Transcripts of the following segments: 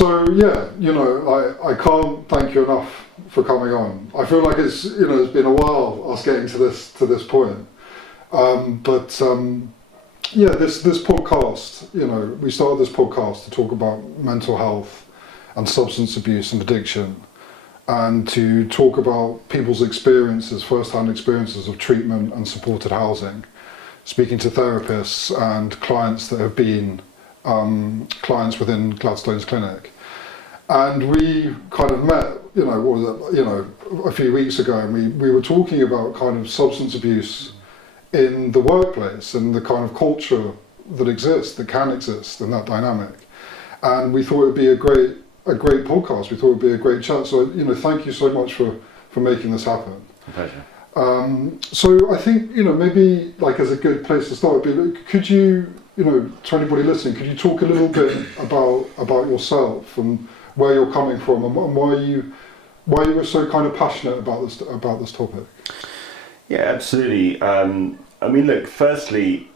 So yeah, I can't thank you enough for coming on. I feel like it's been a while us getting to this point. Yeah, this podcast, we started this podcast to talk about mental health and substance abuse and addiction, and to talk about people's experiences, first-hand experiences of treatment and supported housing, speaking to therapists and clients that have been clients within Gladstone's clinic. And we kind of met, a few weeks ago, and we were talking about kind of substance abuse in the workplace and the kind of culture that can exist in that dynamic. And we thought it'd be a great podcast. We thought it'd be a great chat. So, thank you so much for making this happen. A pleasure. So I think, maybe like as a good place to start, could you, to anybody listening, could you talk a little bit about yourself and where you're coming from and why you were so kind of passionate about this topic? Yeah, absolutely. Look, firstly,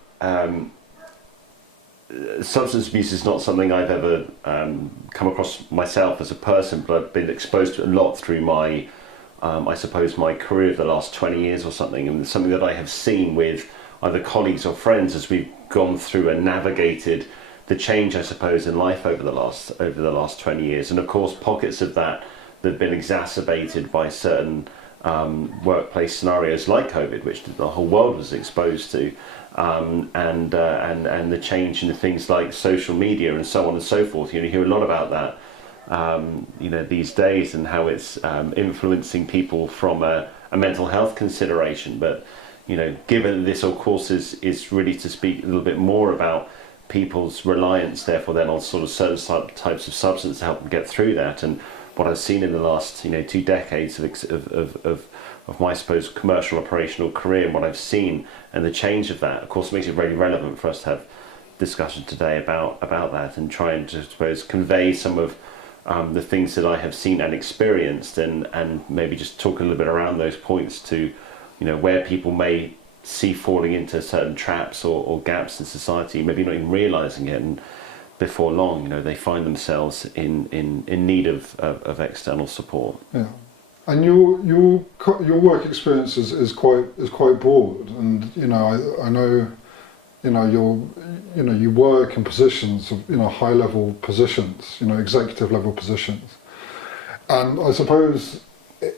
substance abuse is not something I've ever come across myself as a person, but I've been exposed to a lot through my, I suppose, my career of the last 20 years or something, and something that I have seen with either colleagues or friends as we've gone through and navigated the change, I suppose, in life over the last 20 years. And of course, pockets of that have been exacerbated by certain workplace scenarios like COVID, which the whole world was exposed to, and the change in things like social media and so on and so forth. You hear a lot about that, these days, and how it's influencing people from a mental health consideration. But given this, of course, is really to speak a little bit more about people's reliance, therefore, then on sort of certain types of substance to help them get through that. And what I've seen in the last 2 decades of my, I suppose, commercial operational career, and what I've seen and the change of that, of course, makes it very relevant for us to have discussion today about that, and trying to, I suppose, convey some of the things that I have seen and experienced, and maybe just talk a little bit around those points to where people may see falling into certain traps or gaps in society, maybe not even realising it, and before long, they find themselves in need of external support. Yeah, and your work experience is quite broad, and I know you work in positions of high level positions, executive level positions, and I suppose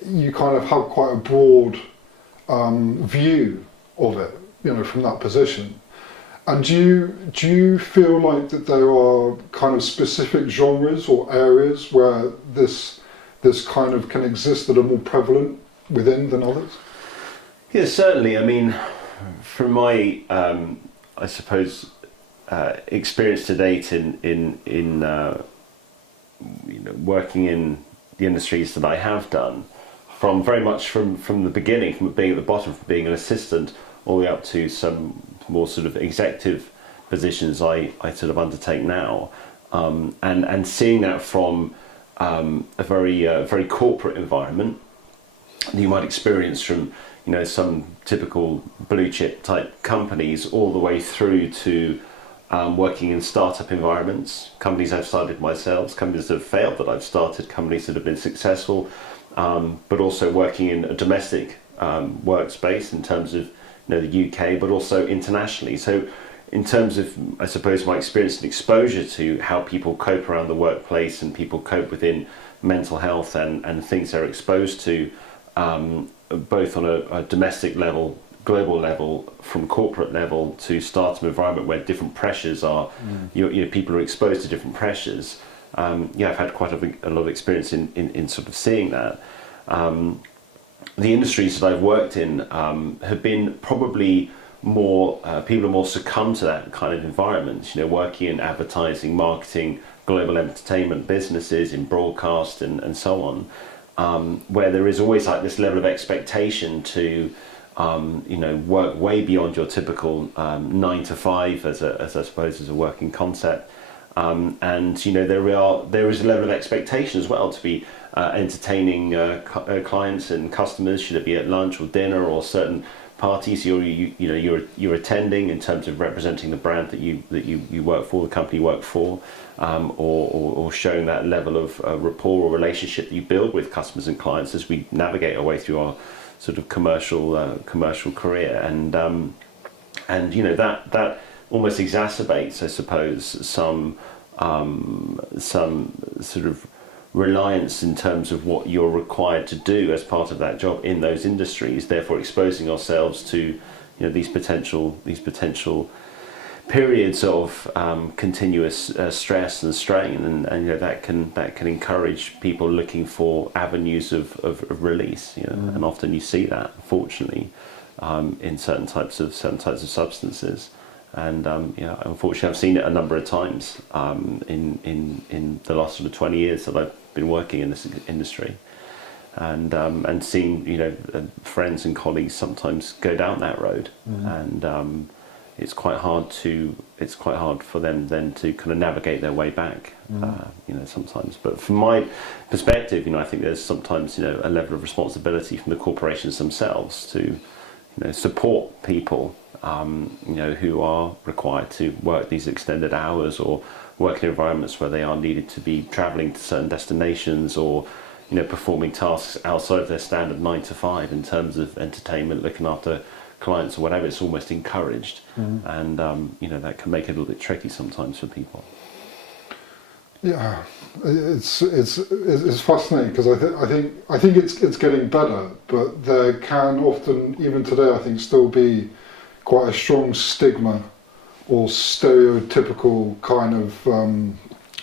you kind of have quite a broad view of it, from that position. And do you feel like that there are kind of specific genres or areas where this kind of can exist that are more prevalent within than others? Yeah, certainly. I mean, from my I suppose experience to date in working in the industries that I have done, from very much from the beginning, from being at the bottom, from being an assistant, all the way up to some more sort of executive positions I sort of undertake now, and seeing that from a very corporate environment that you might experience from some typical blue chip type companies, all the way through to working in startup environments, companies I've started myself, companies that have failed that I've started, companies that have been successful, but also working in a domestic workspace in terms of the UK, but also internationally. So in terms of, I suppose, my experience and exposure to how people cope around the workplace and people cope within mental health and things they're exposed to, both on a domestic level, global level, from corporate level to startup environment where different pressures are, people are exposed to different pressures. I've had quite a lot of experience in sort of seeing that. The industries that I've worked in have been probably more, people are more succumbed to that kind of environment, working in advertising, marketing, global entertainment businesses, in broadcast and so on, where there is always like this level of expectation to work way beyond your typical 9 to 5 as I suppose as a working concept. And there is a level of expectation as well to be entertaining clients and customers, should it be at lunch or dinner or certain parties you're attending in terms of representing the brand that you work for, the company you work for, or showing that level of rapport or relationship that you build with customers and clients as we navigate our way through our sort of commercial career, and that almost exacerbates, I suppose, some sort of reliance in terms of what you're required to do as part of that job in those industries, therefore exposing ourselves to these potential periods of continuous stress and strain, and that can encourage people looking for avenues of release, and often you see that, fortunately, in certain types of substances. And unfortunately, I've seen it a number of times in the last sort of 20 years that I've been working in this industry, and seeing friends and colleagues sometimes go down that road, and it's quite hard for them then to kind of navigate their way back, sometimes. But from my perspective, I think there's sometimes a level of responsibility from the corporations themselves to support people who are required to work these extended hours or work in environments where they are needed to be travelling to certain destinations, or performing tasks outside of their standard 9 to 5 in terms of entertainment, looking after clients or whatever. It's almost encouraged, and that can make it a little bit tricky sometimes for people. Yeah, it's fascinating, because I think it's getting better, but there can often, even today, I think, still be quite a strong stigma or stereotypical kind of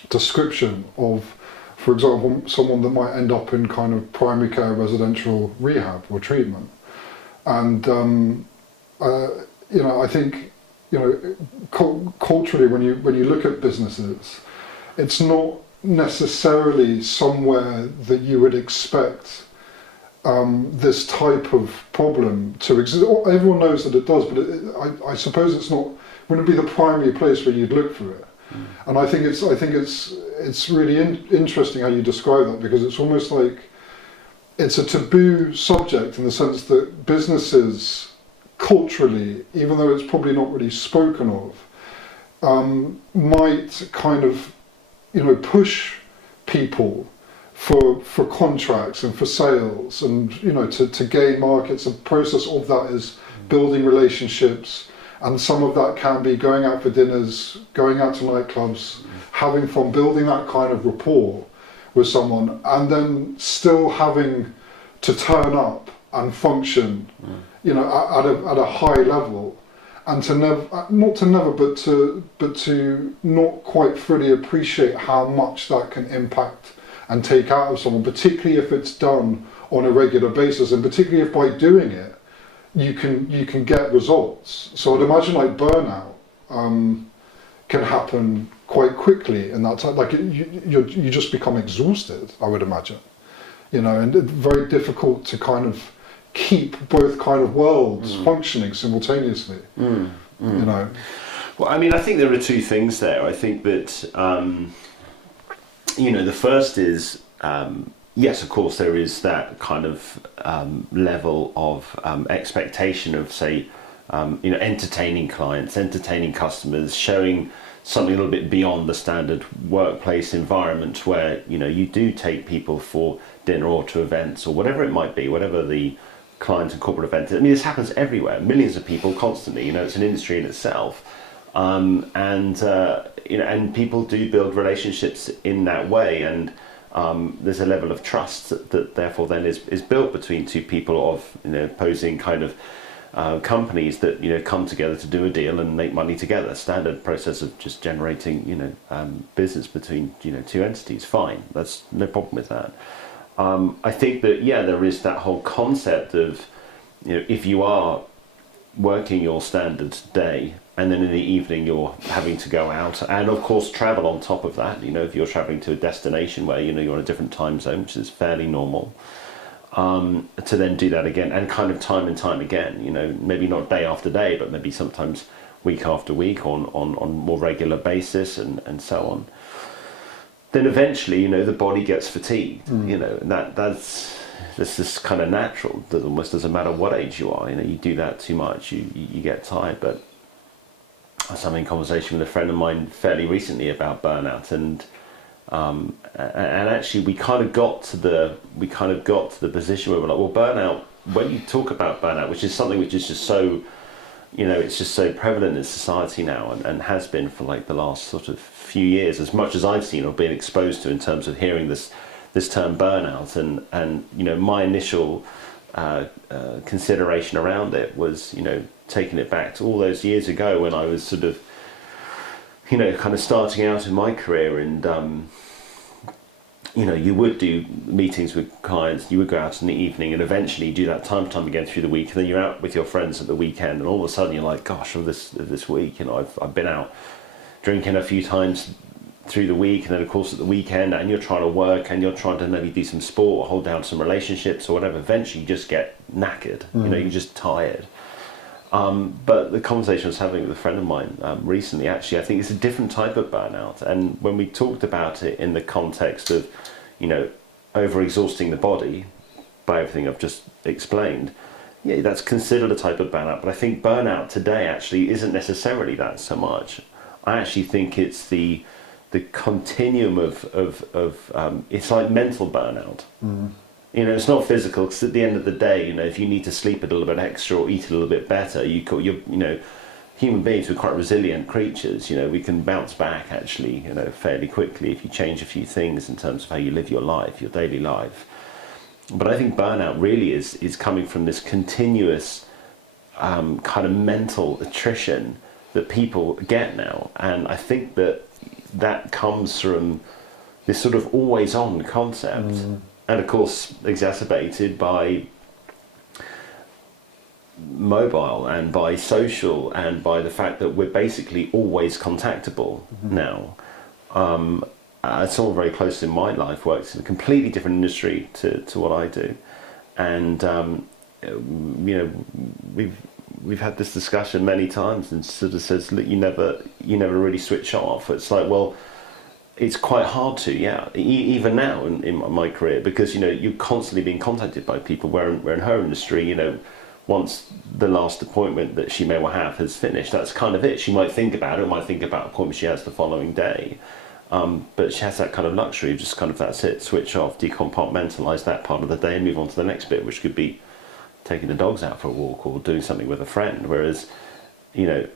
description of, for example, someone that might end up in kind of primary care residential rehab or treatment. And I think culturally, when you look at businesses, it's not necessarily somewhere that you would expect this type of problem to exist. Everyone knows that it does, but I suppose wouldn't be the primary place where you'd look for it. And I think it's really interesting how you describe that, because it's almost like it's a taboo subject in the sense that businesses culturally, even though it's probably not really spoken of, might kind of push people for contracts and for sales, and to gain markets. The process of that is building relationships, and some of that can be going out for dinners, going out to nightclubs, having fun, building that kind of rapport with someone, and then still having to turn up and function at a high level, and but to not quite fully appreciate how much that can impact and take out of someone, particularly if it's done on a regular basis, and particularly if by doing it you can get results. So I'd imagine like burnout can happen quite quickly in that time. Like you just become exhausted, I would imagine, and it's very difficult to kind of keep both kind of worlds functioning simultaneously. Well, I mean, I think there are two things there. I think that the first is, yes, of course, there is that kind of level of expectation of, say, entertaining clients, entertaining customers, showing something a little bit beyond the standard workplace environment where, you do take people for dinner or to events or whatever it might be, whatever the client and corporate event is. I mean, this happens everywhere, millions of people constantly, it's an industry in itself. And people do build relationships in that way, and there's a level of trust that therefore then is built between two people of opposing kind of companies that come together to do a deal and make money together. Standard process of just generating business between two entities. Fine, that's no problem with that. I think that there is that whole concept of if you are working your standard day, and then in the evening you're having to go out and of course travel on top of that, if you're traveling to a destination where you're in a different time zone, which is fairly normal, to then do that again and kind of time and time again, maybe not day after day, but maybe sometimes week after week on more regular basis, and so on. then eventually, you know, the body gets fatigued, you know, and that's just kind of natural. That almost doesn't matter what age you are, you know, you do that too much, you get tired. But I was having a conversation with a friend of mine fairly recently about burnout, and actually we kind of got to the position where we're like, well, burnout, when you talk about burnout, which is something which is just so, you know, it's just so prevalent in society now, and has been for like the last sort of few years, as much as I've seen or been exposed to in terms of hearing this term burnout, and you know, my initial consideration around it was, you know, taking it back to all those years ago when I was sort of, you know, kind of starting out in my career, and you know, you would do meetings with clients, you would go out in the evening, and eventually you do that time and time again through the week, and then you're out with your friends at the weekend, and all of a sudden you're like, gosh, this week, you know, I've been out drinking a few times through the week, and then of course at the weekend, and you're trying to work, and you're trying to maybe do some sport or hold down some relationships or whatever. Eventually you just get knackered, you know, you're just tired. But the conversation I was having with a friend of mine recently, actually, I think it's a different type of burnout. And when we talked about it in the context of, you know, over-exhausting the body by everything I've just explained, yeah, that's considered a type of burnout. But I think burnout today actually isn't necessarily that so much. I actually think it's the continuum of it's like mental burnout. You know, it's not physical, because at the end of the day, you know, if you need to sleep a little bit extra or eat a little bit better, you know, human beings, we're quite resilient creatures. You know, we can bounce back actually, you know, fairly quickly if you change a few things in terms of how you live your life, your daily life. But I think burnout really is coming from this continuous kind of mental attrition that people get now, and I think that comes from this sort of always on concept. And of course exacerbated by mobile and by social and by the fact that we're basically always contactable now. Someone very close in my life works in a completely different industry to what I do, and you know, we've had this discussion many times, and sort of says, look, you never really switch off. It's like, well, it's quite hard to, yeah, even now in my career, because, you know, you're constantly being contacted by people, where in her industry, you know, once the last appointment that she may well have has finished, that's kind of it. She might think about it, or might think about appointment she has the following day, but she has that kind of luxury of just kind of, that's it, switch off, decompartmentalise that part of the day and move on to the next bit, which could be taking the dogs out for a walk or doing something with a friend. Whereas, you know,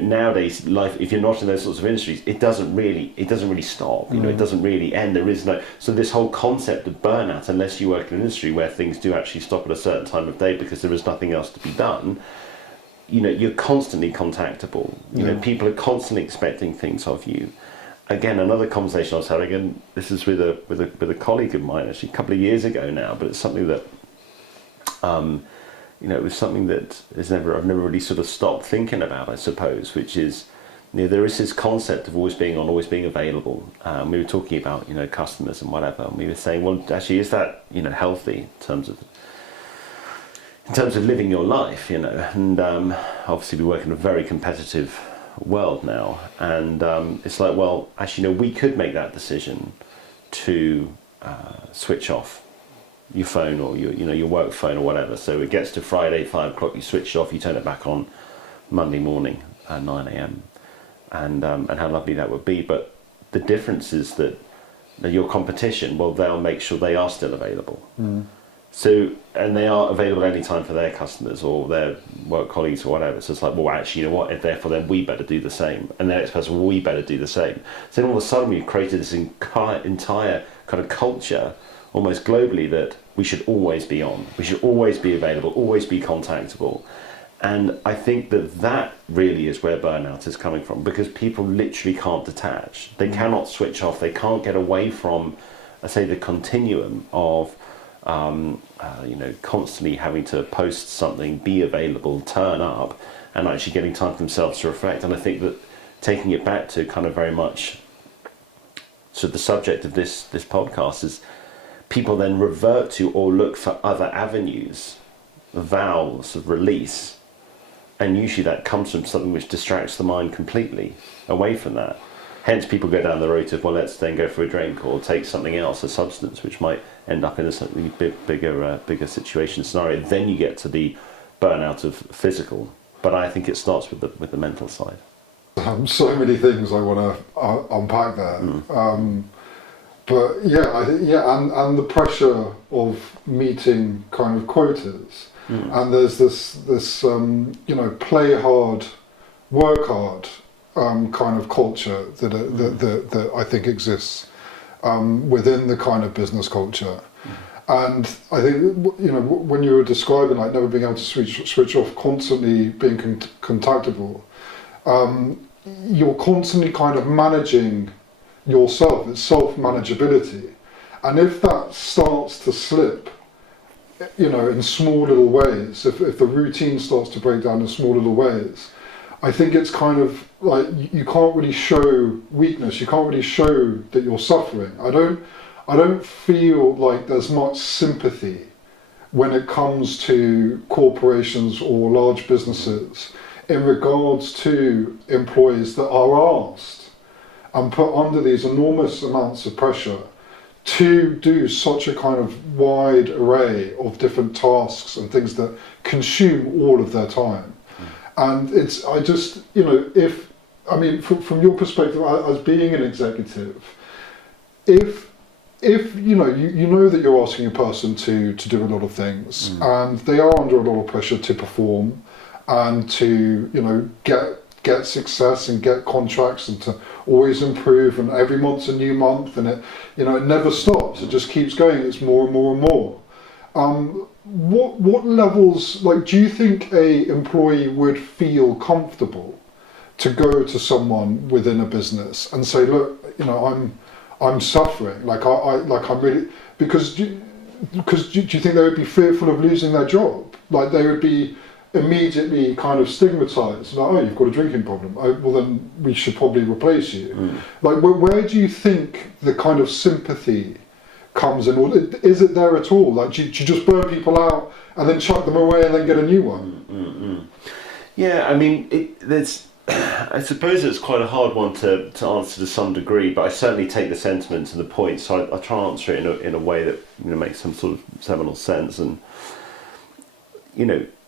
nowadays life, if you're not in those sorts of industries, it doesn't really stop, you know, it doesn't really end. There is no, so this whole concept of burnout, unless you work in an industry where things do actually stop at a certain time of day because there is nothing else to be done, you know, you're constantly contactable, you know, people are constantly expecting things of you. Again, another conversation I was having, and this is with a colleague of mine actually a couple of years ago now, but it's something that you know, it was something that I've never really sort of stopped thinking about, I suppose, which is, you know, there is this concept of always being on, always being available. We were talking about, you know, customers and whatever, and we were saying, well, actually, is that, you know, healthy in terms of living your life, you know? And obviously we work in a very competitive world now, and it's like, well, actually, you know, we could make that decision to switch off your phone, or your work phone or whatever. So it gets to Friday 5 o'clock, you switch it off, you turn it back on Monday morning at 9 a.m. and how lovely that would be. But the difference is that your competition, well, they'll make sure they are still available. So, and they are available any time for their customers or their work colleagues or whatever. So it's like, well, actually, you know what, therefore then we better do the same. And the next person, well, we better do the same. So then all of a sudden we've created this entire kind of culture, almost globally, that we should always be on, we should always be available, always be contactable. And I think that really is where burnout is coming from, because people literally can't detach. They cannot switch off. They can't get away from, I say, the continuum of, you know, constantly having to post something, be available, turn up, and actually getting time for themselves to reflect. And I think that taking it back to kind of very much, so the subject of this podcast is, people then revert to or look for other avenues, valves of release, and usually that comes from something which distracts the mind completely away from that. hence people go down the road of, well, let's then go for a drink or take something else, a substance, which might end up in a slightly bigger situation scenario. Then you get to the burnout of physical. But I think it starts with the mental side. So many things I want to unpack there. But and the pressure of meeting kind of quotas. And there's this play hard, work hard kind of culture that I think exists within the kind of business culture. And I think, when you were describing like never being able to switch off, constantly being contactable, you're constantly kind of managing yourself. It's self-manageability. And if that starts to slip, in small little ways, if the routine starts to break down in small little ways, I think it's kind of like you can't really show weakness. You can't really show that you're suffering. I don't feel like there's much sympathy when it comes to corporations or large businesses in regards to employees that are asked and put under these enormous amounts of pressure to do such a kind of wide array of different tasks and things that consume all of their time. And from your perspective as being an executive, if you know that you're asking a person to do a lot of things, and they are under a lot of pressure to perform and to get success and get contracts and to always improve, and every month's a new month, and it never stops. It just keeps going. It's more and more and more. What levels, like, do you think a employee would feel comfortable to go to someone within a business and say, look, I'm suffering, I'm really, because do you think they would be fearful of losing their job? Like, they would be immediately kind of stigmatized, like, oh, you've got a drinking problem, well then we should probably replace you. Like, where do you think the kind of sympathy comes in, or is it there at all? Like, do you just burn people out and then chuck them away and then get a new one? Yeah, I mean, I suppose it's quite a hard one to answer to some degree, but I certainly take the sentiments and the points, so I try and answer it in a way that makes some sort of seminal sense. And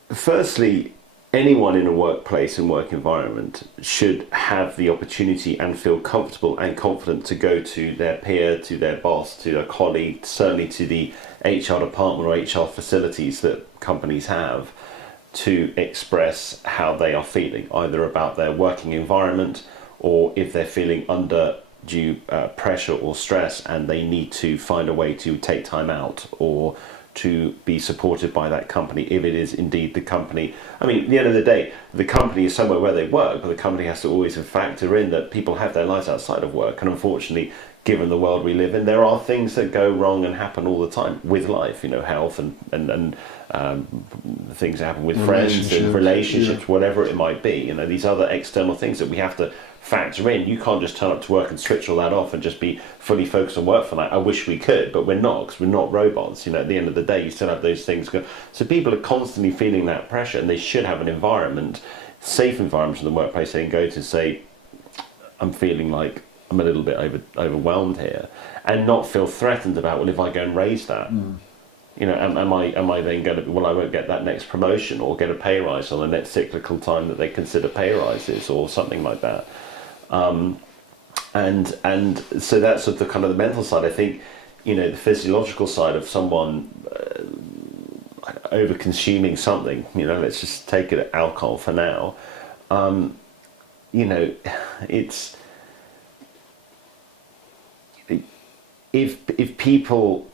firstly, anyone in a workplace and work environment should have the opportunity and feel comfortable and confident to go to their peer, to their boss, to their colleague, certainly to the HR department or HR facilities that companies have, to express how they are feeling, either about their working environment or if they're feeling under due pressure or stress and they need to find a way to take time out or to be supported by that company, if it is indeed the company. I mean, at the end of the day, the company is somewhere where they work, but the company has to always factor in that people have their lives outside of work. And unfortunately, given the world we live in, there are things that go wrong and happen all the time with life, health and things that happen with friends and relationships, whatever it might be. These other external things that we have to factor in. You can't just turn up to work and switch all that off and just be fully focused on work for that. I wish we could, but we're not, because we're not robots. At the end of the day, you still have those things go. So people are constantly feeling that pressure, and they should have an environment, safe environment in the workplace they can go to say, I'm feeling like I'm a little bit overwhelmed here, and not feel threatened about, well, if I go and raise that, am I then going to, well, I won't get that next promotion or get a pay rise on the next cyclical time that they consider pay rises or something like that. And so that's sort of the kind of the mental side. I think, the physiological side of someone over consuming something, let's just take it alcohol for now. It's, if people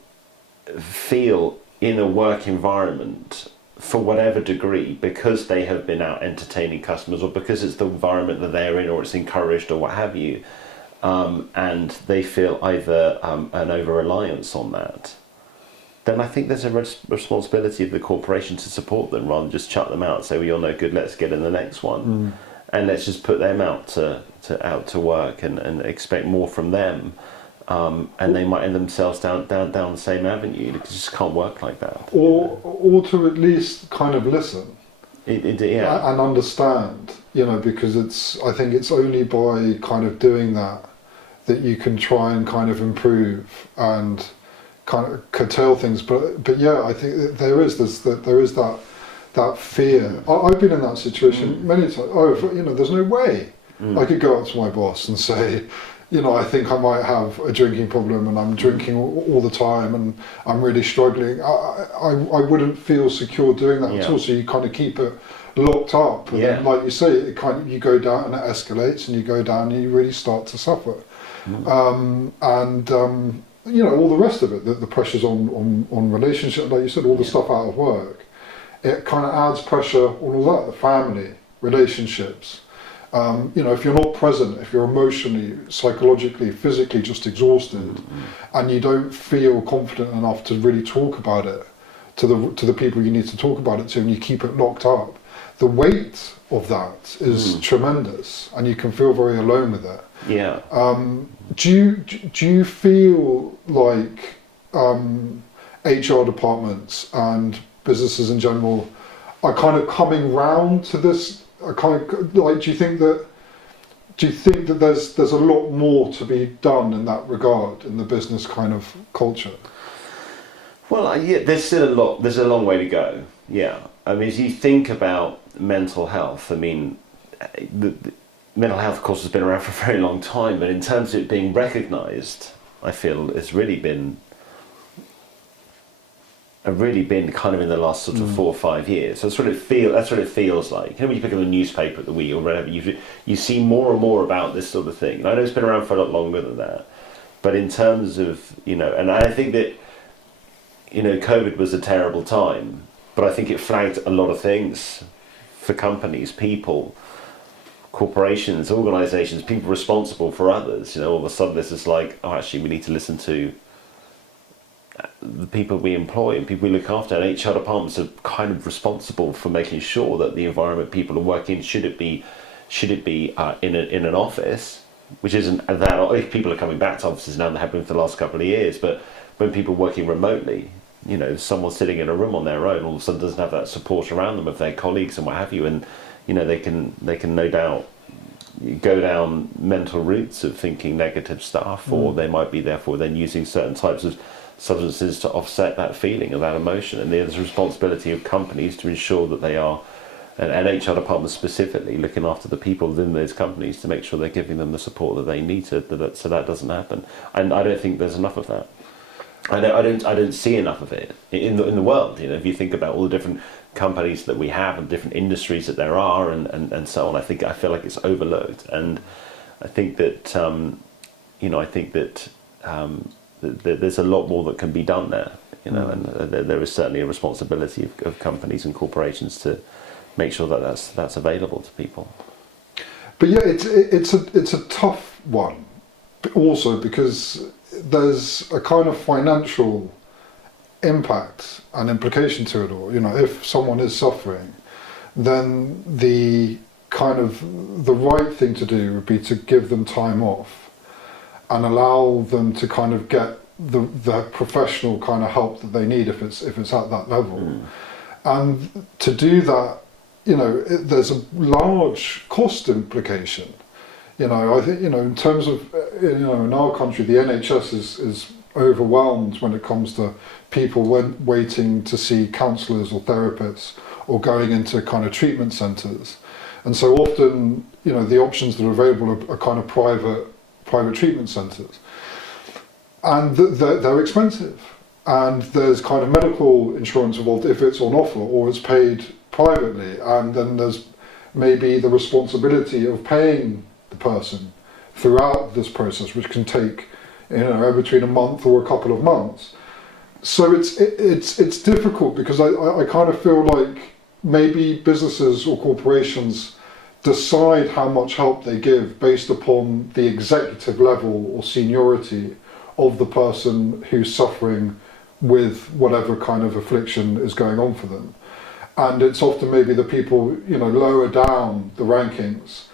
feel in a work environment for whatever degree, because they have been out entertaining customers or because it's the environment that they're in or it's encouraged or what have you, and they feel either an over-reliance on that, then I think there's a responsibility of the corporation to support them rather than just shut them out and say, well, you're no good, let's get in the next one. And let's just put them out to work and expect more from them. And they might end themselves down the same avenue. It just can't work like that. Or to at least kind of listen. Yeah. And understand, because I think it's only by kind of doing that that you can try and kind of improve and kind of curtail things. But yeah, I think there is that fear. I've been in that situation many times. There's no way I could go up to my boss and say, I think I might have a drinking problem and I'm drinking all the time and I'm really struggling. I wouldn't feel secure doing that at all. So you kind of keep it locked up. And then, like you say, you go down and it escalates and you go down and you really start to suffer. All the rest of it, the pressures on relationship, like you said, all the stuff out of work, it kind of adds pressure on all that, the family, relationships. If you're not present, if you're emotionally, psychologically, physically just exhausted, and you don't feel confident enough to really talk about it to the people you need to talk about it to, and you keep it locked up, the weight of that is tremendous, and you can feel very alone with it. Yeah. Do you feel like HR departments and businesses in general are kind of coming round to this? Do you think that there's a lot more to be done in that regard in the business kind of culture? Well, there's still a lot. There's a long way to go. Yeah. I mean, as you think about mental health, I mean, the mental health, of course, has been around for a very long time, but in terms of it being recognised, I feel it's really been kind of in the last sort of 4 or 5 years. That's what it feels like. When you pick up a newspaper at the week or whatever, you see more and more about this sort of thing. And I know it's been around for a lot longer than that, but in terms of and I think that COVID was a terrible time, but I think it flagged a lot of things for companies, people, corporations, organisations, people responsible for others. All of a sudden this is like, actually we need to listen to the people we employ and people we look after, and HR departments are kind of responsible for making sure that the environment people are working, should it be in an office, which isn't that, if people are coming back to offices now, that happened for the last couple of years, but when people are working remotely, someone sitting in a room on their own all of a sudden doesn't have that support around them of their colleagues and what have you, and they can no doubt go down mental routes of thinking negative stuff, or they might be therefore then using certain types of substances to offset that feeling of that emotion. And there's a responsibility of companies to ensure that they are, and HR departments specifically, looking after the people within those companies to make sure they're giving them the support that they need so that doesn't happen. And I don't think there's enough of that. I don't see enough of it in the world. If you think about all the different companies that we have and different industries that there are and so on, I feel like it's overlooked. And I think that there's a lot more that can be done there, and there is certainly a responsibility of companies and corporations to make sure that that's available to people. But yeah, it's a tough one, also because there's a kind of financial impact and implication to it all. If someone is suffering, then the right thing to do would be to give them time off and allow them to kind of get the professional kind of help that they need if it's at that level. And to do that, there's a large cost implication. I think, in terms of, in our country, the NHS is overwhelmed when it comes to people waiting to see counsellors or therapists or going into kind of treatment centres. And so often, the options that are available are kind of private treatment centres, and they're expensive, and there's kind of medical insurance involved if it's on offer or it's paid privately, and then there's maybe the responsibility of paying the person throughout this process, which can take between a month or a couple of months. So it's difficult because I kind of feel like maybe businesses or corporations decide how much help they give based upon the executive level or seniority of the person who's suffering with whatever kind of affliction is going on for them. And it's often maybe the people lower down the rankings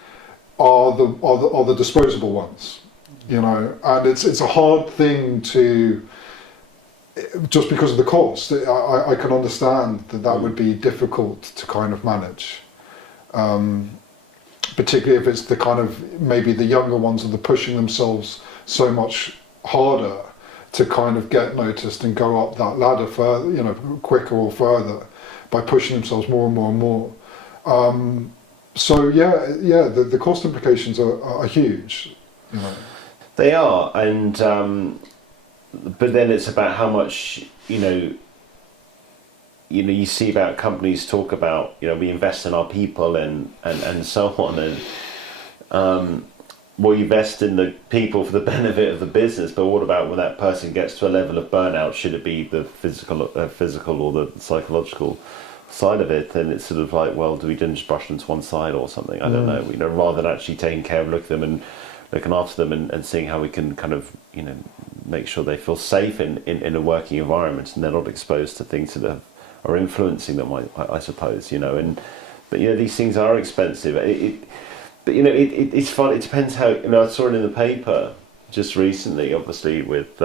are the disposable ones, and it's a hard thing to, just because of the cost. I can understand that would be difficult to kind of manage. Particularly if it's the kind of, maybe the younger ones that are pushing themselves so much harder to kind of get noticed and go up that ladder further, you know, quicker or further by pushing themselves more and more and more. So the cost implications are huge, you know. They are, and but then it's about how much, you see about companies talk about, we invest in our people and so on, and we invest in the people for the benefit of the business, but what about when that person gets to a level of burnout? Should it be the physical or the psychological side of it? Then it's sort of like, well, do we then just brush them to one side or something? I don't know. Rather than actually taking care of looking after them and seeing how we can kind of, make sure they feel safe in a working environment and they're not exposed to things that are influencing them, I suppose, but these things are expensive. It's fun. It depends how, I saw it in the paper just recently, obviously, with,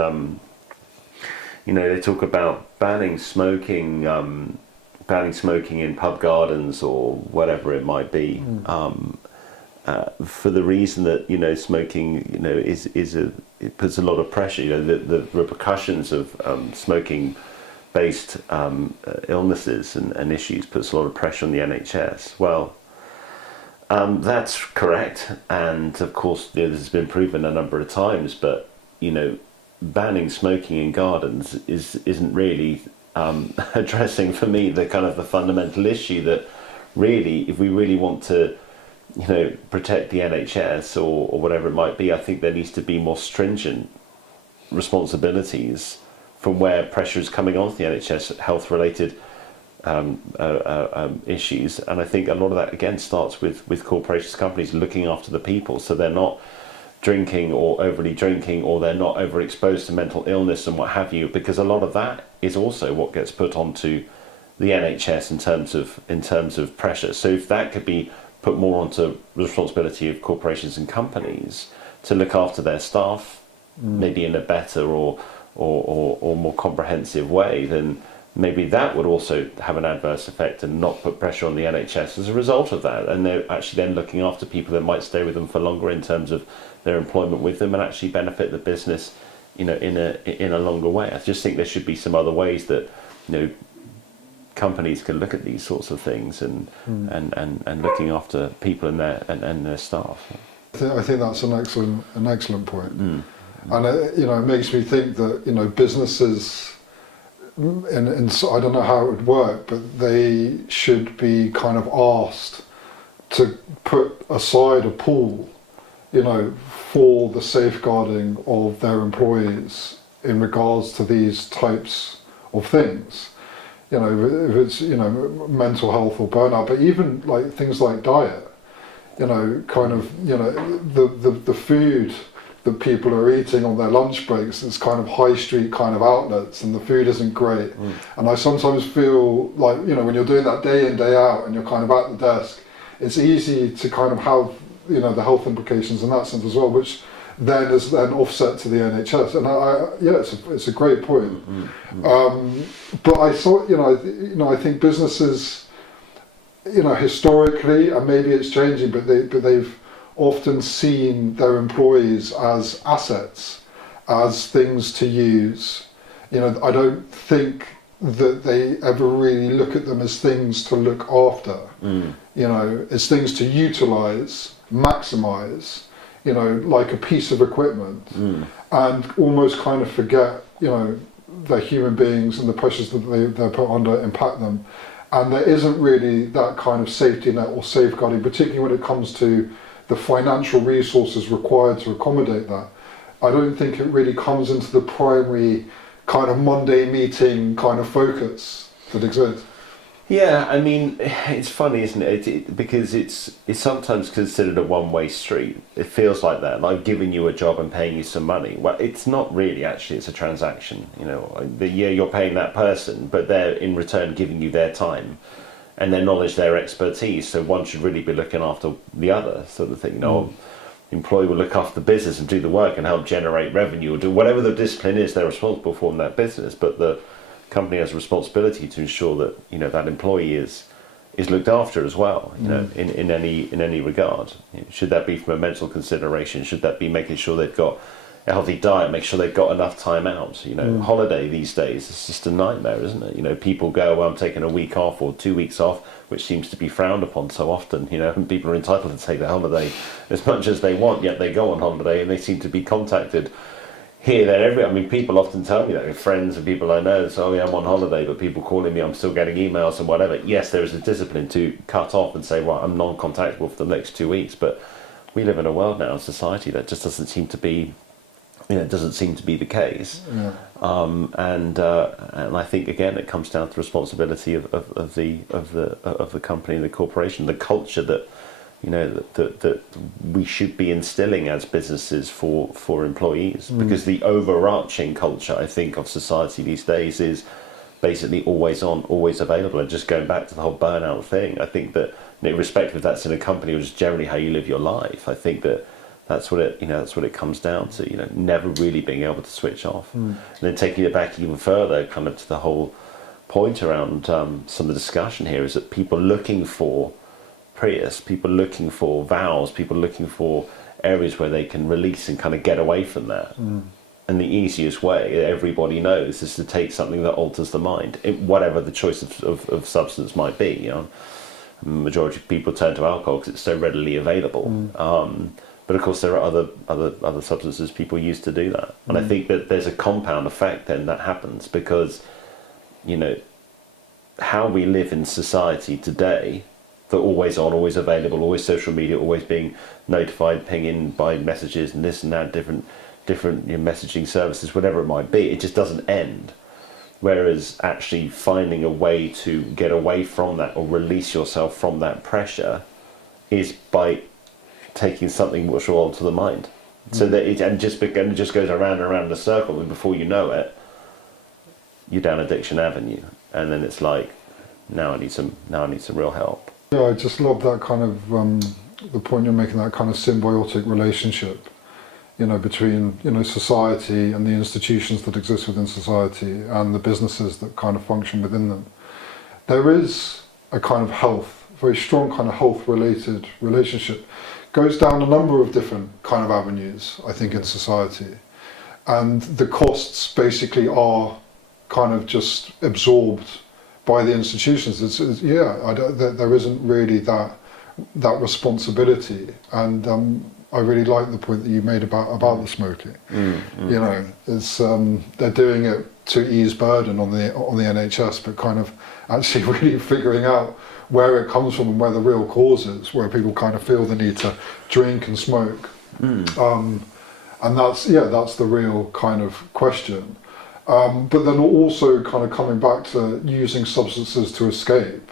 they talk about banning smoking in pub gardens or whatever it might be, for the reason that, smoking, it puts a lot of pressure, the repercussions of smoking-based illnesses and issues puts a lot of pressure on the NHS. Well, that's correct, and of course this has been proven a number of times, but banning smoking in gardens isn't really addressing for me the kind of the fundamental issue that really, if we really want to protect the NHS or whatever it might be, I think there needs to be more stringent responsibilities from where pressure is coming onto the NHS, health related issues, and I think a lot of that again starts with corporations, companies looking after the people, so they're not drinking or overly drinking, or they're not overexposed to mental illness and what have you, because a lot of that is also what gets put onto the NHS in terms of pressure. So if that could be put more onto the responsibility of corporations and companies to look after their staff, maybe in a better or more comprehensive way, then maybe that would also have an adverse effect and not put pressure on the NHS as a result of that. And they're actually then looking after people that might stay with them for longer in terms of their employment with them and actually benefit the business, in a longer way. I just think there should be some other ways that, companies can look at these sorts of things and looking after people and their staff. I think that's an excellent point. And it makes me think that businesses, and I don't know how it would work, but they should be kind of asked to put aside a pool, for the safeguarding of their employees in regards to these types of things. If it's mental health or burnout, but even like things like diet, the food that people are eating on their lunch breaks, it's kind of high street kind of outlets, and the food isn't great. And I sometimes feel like, when you're doing that day in, day out, and you're kind of at the desk, it's easy to kind of have, the health implications in that sense as well, which then is then offset to the NHS. And it's a great point. But I thought, I think businesses, historically, and maybe it's changing, but they've often seen their employees as assets, as things to use. I don't think that they ever really look at them as things to look after. It's things to utilize, maximize, like a piece of equipment, and almost kind of forget, they're human beings and the pressures that they're put under impact them. And there isn't really that kind of safety net or safeguarding, particularly when it comes to the financial resources required to accommodate that. I don't think it really comes into the primary kind of Monday meeting kind of focus that exists. Yeah, I mean, it's funny, isn't it? Because it's sometimes considered a one-way street. It feels like that. Like giving you a job and paying you some money. Well, it's not really. Actually, it's a transaction. You're paying that person, but they're in return giving you their time and their knowledge, their expertise. So one should really be looking after the other, sort of thing. The employee will look after the business and do the work and help generate revenue or do whatever the discipline is they're responsible for in that business. But the company has a responsibility to ensure that that employee is looked after as well, in any regard. Should that be from a mental consideration? Should that be making sure they've got a healthy diet, make sure they've got enough time out. Holiday these days, it's just a nightmare, isn't it? People go, well, I'm taking a week off or 2 weeks off, which seems to be frowned upon so often. And people are entitled to take their holiday as much as they want, yet they go on holiday and they seem to be contacted here, there, everywhere. I mean, people often tell me that, friends and people I know, so, I'm on holiday, but people calling me, I'm still getting emails and whatever. Yes, there is a discipline to cut off and say, well, I'm non-contactable for the next 2 weeks, but we live in a world now, a society that just doesn't seem to be, it doesn't seem to be the case. Yeah. And I think again it comes down to responsibility of the company and the corporation, the culture that that we should be instilling as businesses for employees, because the overarching culture, I think, of society these days is basically always on, always available. And just going back to the whole burnout thing, I think that irrespective if that's in a company or just generally how you live your life, I think that's what it comes down to. Never really being able to switch off. And then taking it back even further, kind of to the whole point around some of the discussion here, is that people looking for Prius, people looking for vows, people looking for areas where they can release and kind of get away from that. And the easiest way, everybody knows, is to take something that alters the mind, whatever the choice of substance might be. The majority of people turn to alcohol because it's so readily available. But of course, there are other substances people use to do that. And I think that there's a compound effect then that happens, because, how we live in society today, they're always on, always available, always social media, always being notified, pinging by messages and this and that, different messaging services, whatever it might be. It just doesn't end. Whereas actually finding a way to get away from that or release yourself from that pressure is by taking something which will alter the mind, so that it just goes around and around in a circle, and before you know it, you're down addiction avenue, and then it's like, now I need some real help. Yeah, I just love that kind of the point you're making, that kind of symbiotic relationship, between society and the institutions that exist within society and the businesses that kind of function within them. There is a kind of very strong kind of health-related relationship. Goes down a number of different kind of avenues, I think, in society, and the costs basically are kind of just absorbed by the institutions. There isn't really that responsibility, and I really like the point that you made about the smoking. It's they're doing it to ease burden on the NHS, but kind of actually really figuring out where it comes from and where the real cause is, where people kind of feel the need to drink and smoke. And that's the real kind of question. But then also kind of coming back to using substances to escape.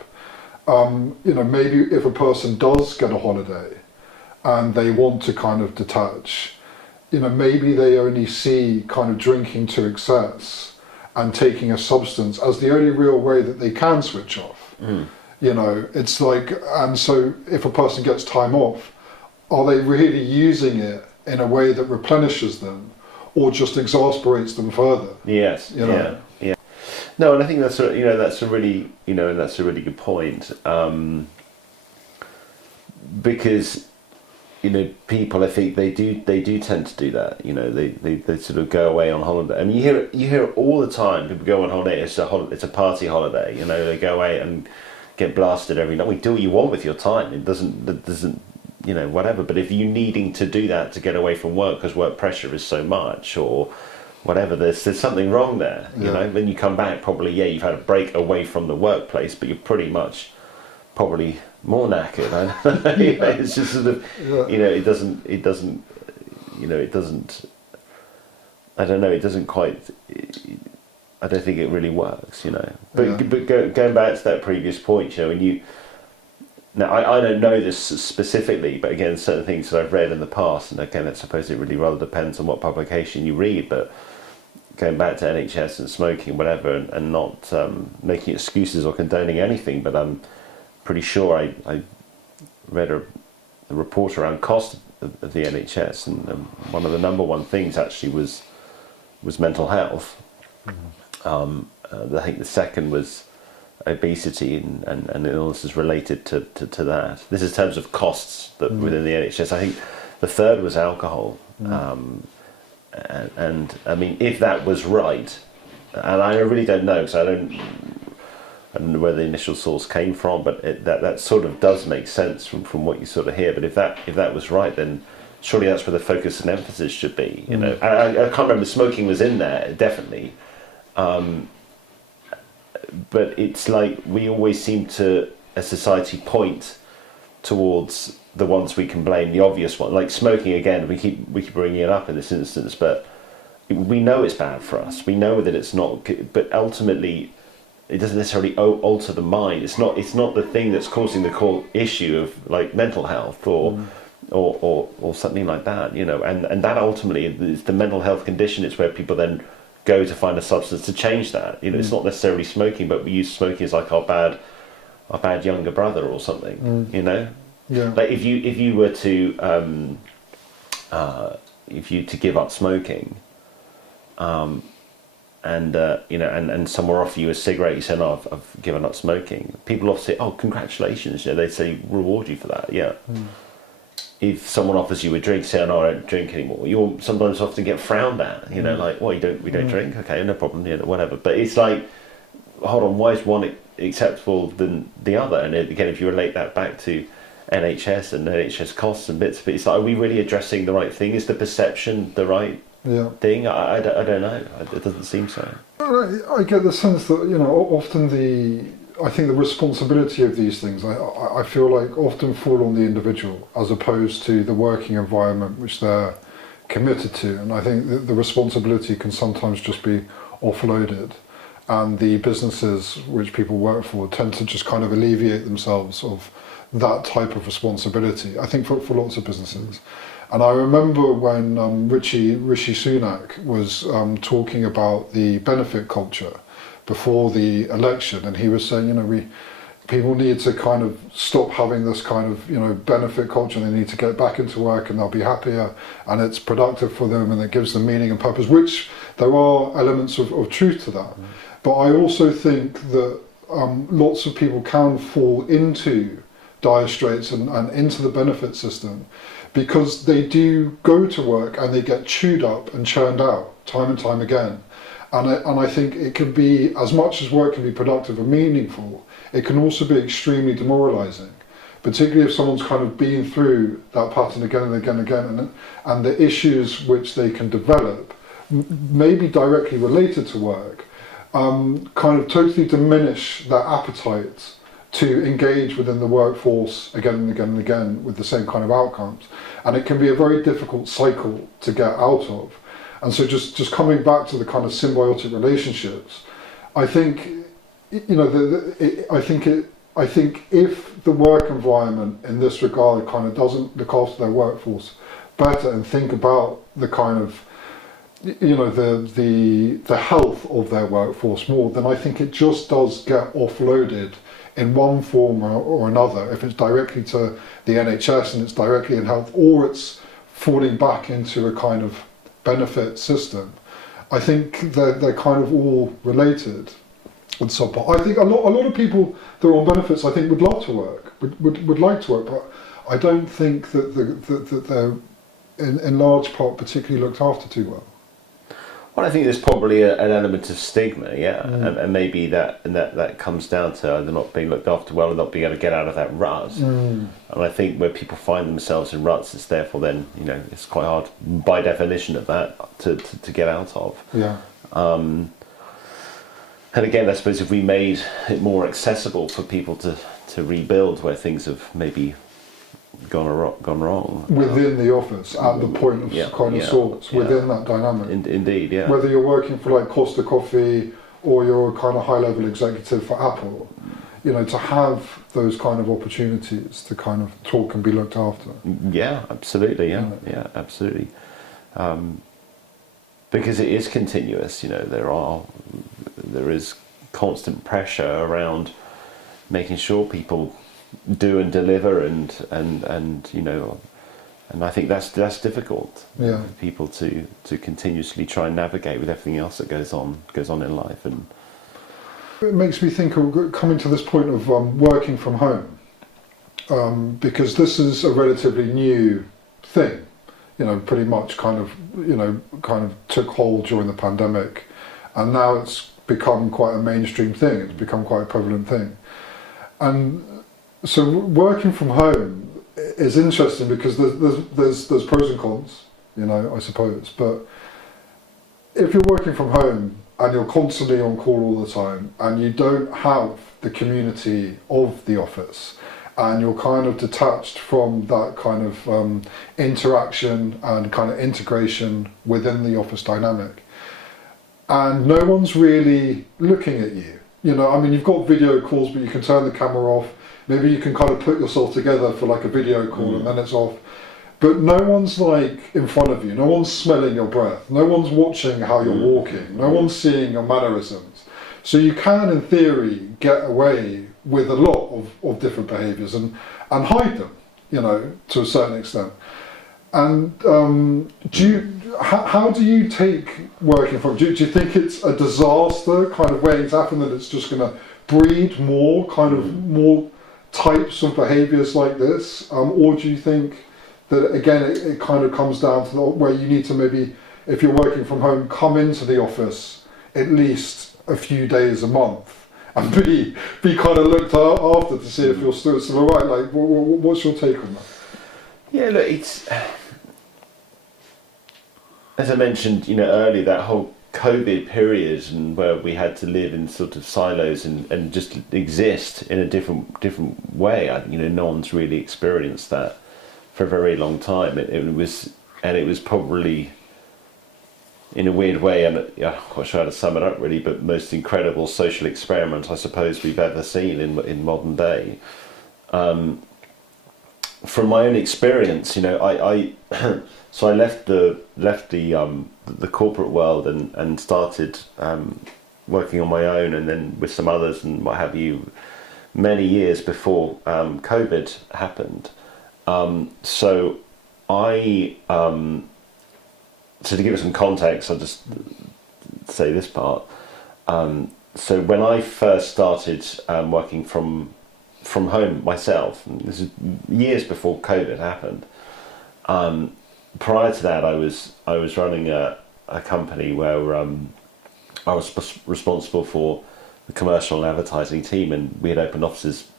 Maybe if a person does get a holiday and they want to kind of detach, maybe they only see kind of drinking to excess and taking a substance as the only real way that they can switch off. It's like, and so if a person gets time off, are they really using it in a way that replenishes them, or just exasperates them further? Yes. Yeah. No, and I think that's a really good point, because people, I think they do tend to do that. They sort of go away on holiday. I mean, you hear it all the time. People go on holiday. It's a party holiday. They go away and get blasted every night. We do what you want with your time. It doesn't whatever. But if you're needing to do that to get away from work because work pressure is so much or whatever, there's something wrong there. Then you come back, probably you've had a break away from the workplace, but you're pretty much probably more knackered. It's just sort of it doesn't I don't know, it doesn't quite, I don't think it really works, But going back to that previous point, now I don't know this specifically, but again, certain things that I've read in the past, and again, I suppose it really rather depends on what publication you read, but going back to NHS and smoking, whatever, and not making excuses or condoning anything, but I'm pretty sure I read a report around cost of the NHS, and one of the number one things actually was mental health. I think the second was obesity and illnesses related to that. This is in terms of costs that within the NHS. I think the third was alcohol, and I mean, if that was right, and I really don't know, because I don't know where the initial source came from, but that sort of does make sense from what you sort of hear. But if that was right, then surely that's where the focus and emphasis should be. You know, I can't remember, smoking was in there definitely, but it's like we always seem to, as society, point towards the ones we can blame, the obvious one, like smoking. Again, we keep bringing it up in this instance, but we know it's bad for us. We know that it's not, but ultimately, it doesn't necessarily alter the mind. It's not the thing that's causing the core issue of like mental health or something like that. You know, and that ultimately is the mental health condition. It's where people then go to find a substance to change that. You know, it's not necessarily smoking, but we use smoking as like our bad younger brother or something. You know. Yeah. Like if you were to give up smoking, and you know, and someone offer you a cigarette, you say, "No, I've given up smoking." People often say, "Oh, congratulations!" You know, they say reward you for that. Yeah. If someone offers you a drink, say, "Oh, no, I don't drink anymore," you'll sometimes often get frowned at. You know, like, "Well, we don't drink. Okay, no problem. You know, whatever." But it's like, hold on, why is one acceptable than the other? And again, if you relate that back to NHS and NHS costs and bits of it, it's like, are we really addressing the right thing? Is the perception the right thing? I don't know. It doesn't seem so. I get the sense that, you know, often I think the responsibility of these things, I feel like often fall on the individual as opposed to the working environment which they're committed to. And I think that the responsibility can sometimes just be offloaded, and the businesses which people work for tend to just kind of alleviate themselves of that type of responsibility, I think, for lots of businesses. And I remember when Rishi Sunak was talking about the benefit culture before the election, and he was saying, you know, people need to kind of stop having this kind of, you know, benefit culture, and they need to get back into work and they'll be happier and it's productive for them and it gives them meaning and purpose, which there are elements of truth to that. But I also think that lots of people can fall into dire straits and into the benefit system because they do go to work and they get chewed up and churned out time and time again. And I think it can be, as much as work can be productive and meaningful, it can also be extremely demoralising, particularly if someone's kind of been through that pattern again and again and again, and the issues which they can develop, maybe directly related to work, kind of totally diminish their appetite to engage within the workforce again and again and again with the same kind of outcomes. And it can be a very difficult cycle to get out of. And so just coming back to the kind of symbiotic relationships, I think, you know, I think if the work environment in this regard kind of doesn't look after their workforce better and think about the kind of, you know, the health of their workforce more, then I think it just does get offloaded in one form or another, if it's directly to the NHS and it's directly in health, or it's falling back into a kind of benefit system. I think they're kind of all related at some point. I think a lot of people that are on benefits, I think, would love to work, would like to work, but I don't think that they're in large part particularly looked after too well. Well, I think there's probably an element of stigma, and maybe that comes down to they're not being looked after well and not being able to get out of that rut. And I think where people find themselves in ruts, it's therefore then, you know, it's quite hard by definition of that to get out of. Yeah. And again, I suppose if we made it more accessible for people to rebuild where things have maybe gone wrong within the office at the point of sorts within that dynamic. Indeed, yeah. Whether you're working for like Costa Coffee or you're a kind of high-level executive for Apple, you know, to have those kind of opportunities to kind of talk and be looked after. Yeah, absolutely. Yeah, absolutely. Because it is continuous. You know, there is constant pressure around making sure people do and deliver and you know, and I think that's difficult for people to continuously try and navigate with everything else that goes on in life. And it makes me think of coming to this point of working from home, because this is a relatively new thing. pretty much kind of took hold during the pandemic, and now it's become quite a mainstream thing. It's become quite a prevalent thing, and so working from home is interesting because there's pros and cons, I suppose. But if you're working from home and you're constantly on call all the time, and you don't have the community of the office, and you're kind of detached from that kind of interaction and kind of integration within the office dynamic, and no one's really looking at you. You've got video calls, but you can turn the camera off. Maybe you can kind of put yourself together for like a video call and then it's off. But no one's like in front of you. No one's smelling your breath. No one's watching how you're walking. No one's seeing your mannerisms. So you can, in theory, get away with a lot of different behaviours and hide them, to a certain extent. And how do you take working from? Do you think it's a disaster kind of waiting to happen, that it's just going to breed more types of behaviours like this, or do you think that again it kind of comes down to where you need to maybe, if you're working from home, come into the office at least a few days a month and be kind of looked after to see if you're still alright? Like, what's your take on that? Yeah, look, it's, as I mentioned, earlier, that whole COVID period, and where we had to live in sort of silos and just exist in a different way. No one's really experienced that for a very long time. It was probably, in a weird way, and I'm not quite sure how to sum it up really, but most incredible social experiment I suppose we've ever seen in modern day. From my own experience, I so I left the corporate world and started working on my own, and then with some others and what have you, many years before COVID happened. So to give it some context, I'll just say this part. So when I first started working from home myself, and this is years before COVID happened. Prior to that, I was running a company where I was responsible for the commercial and advertising team, and we had opened offices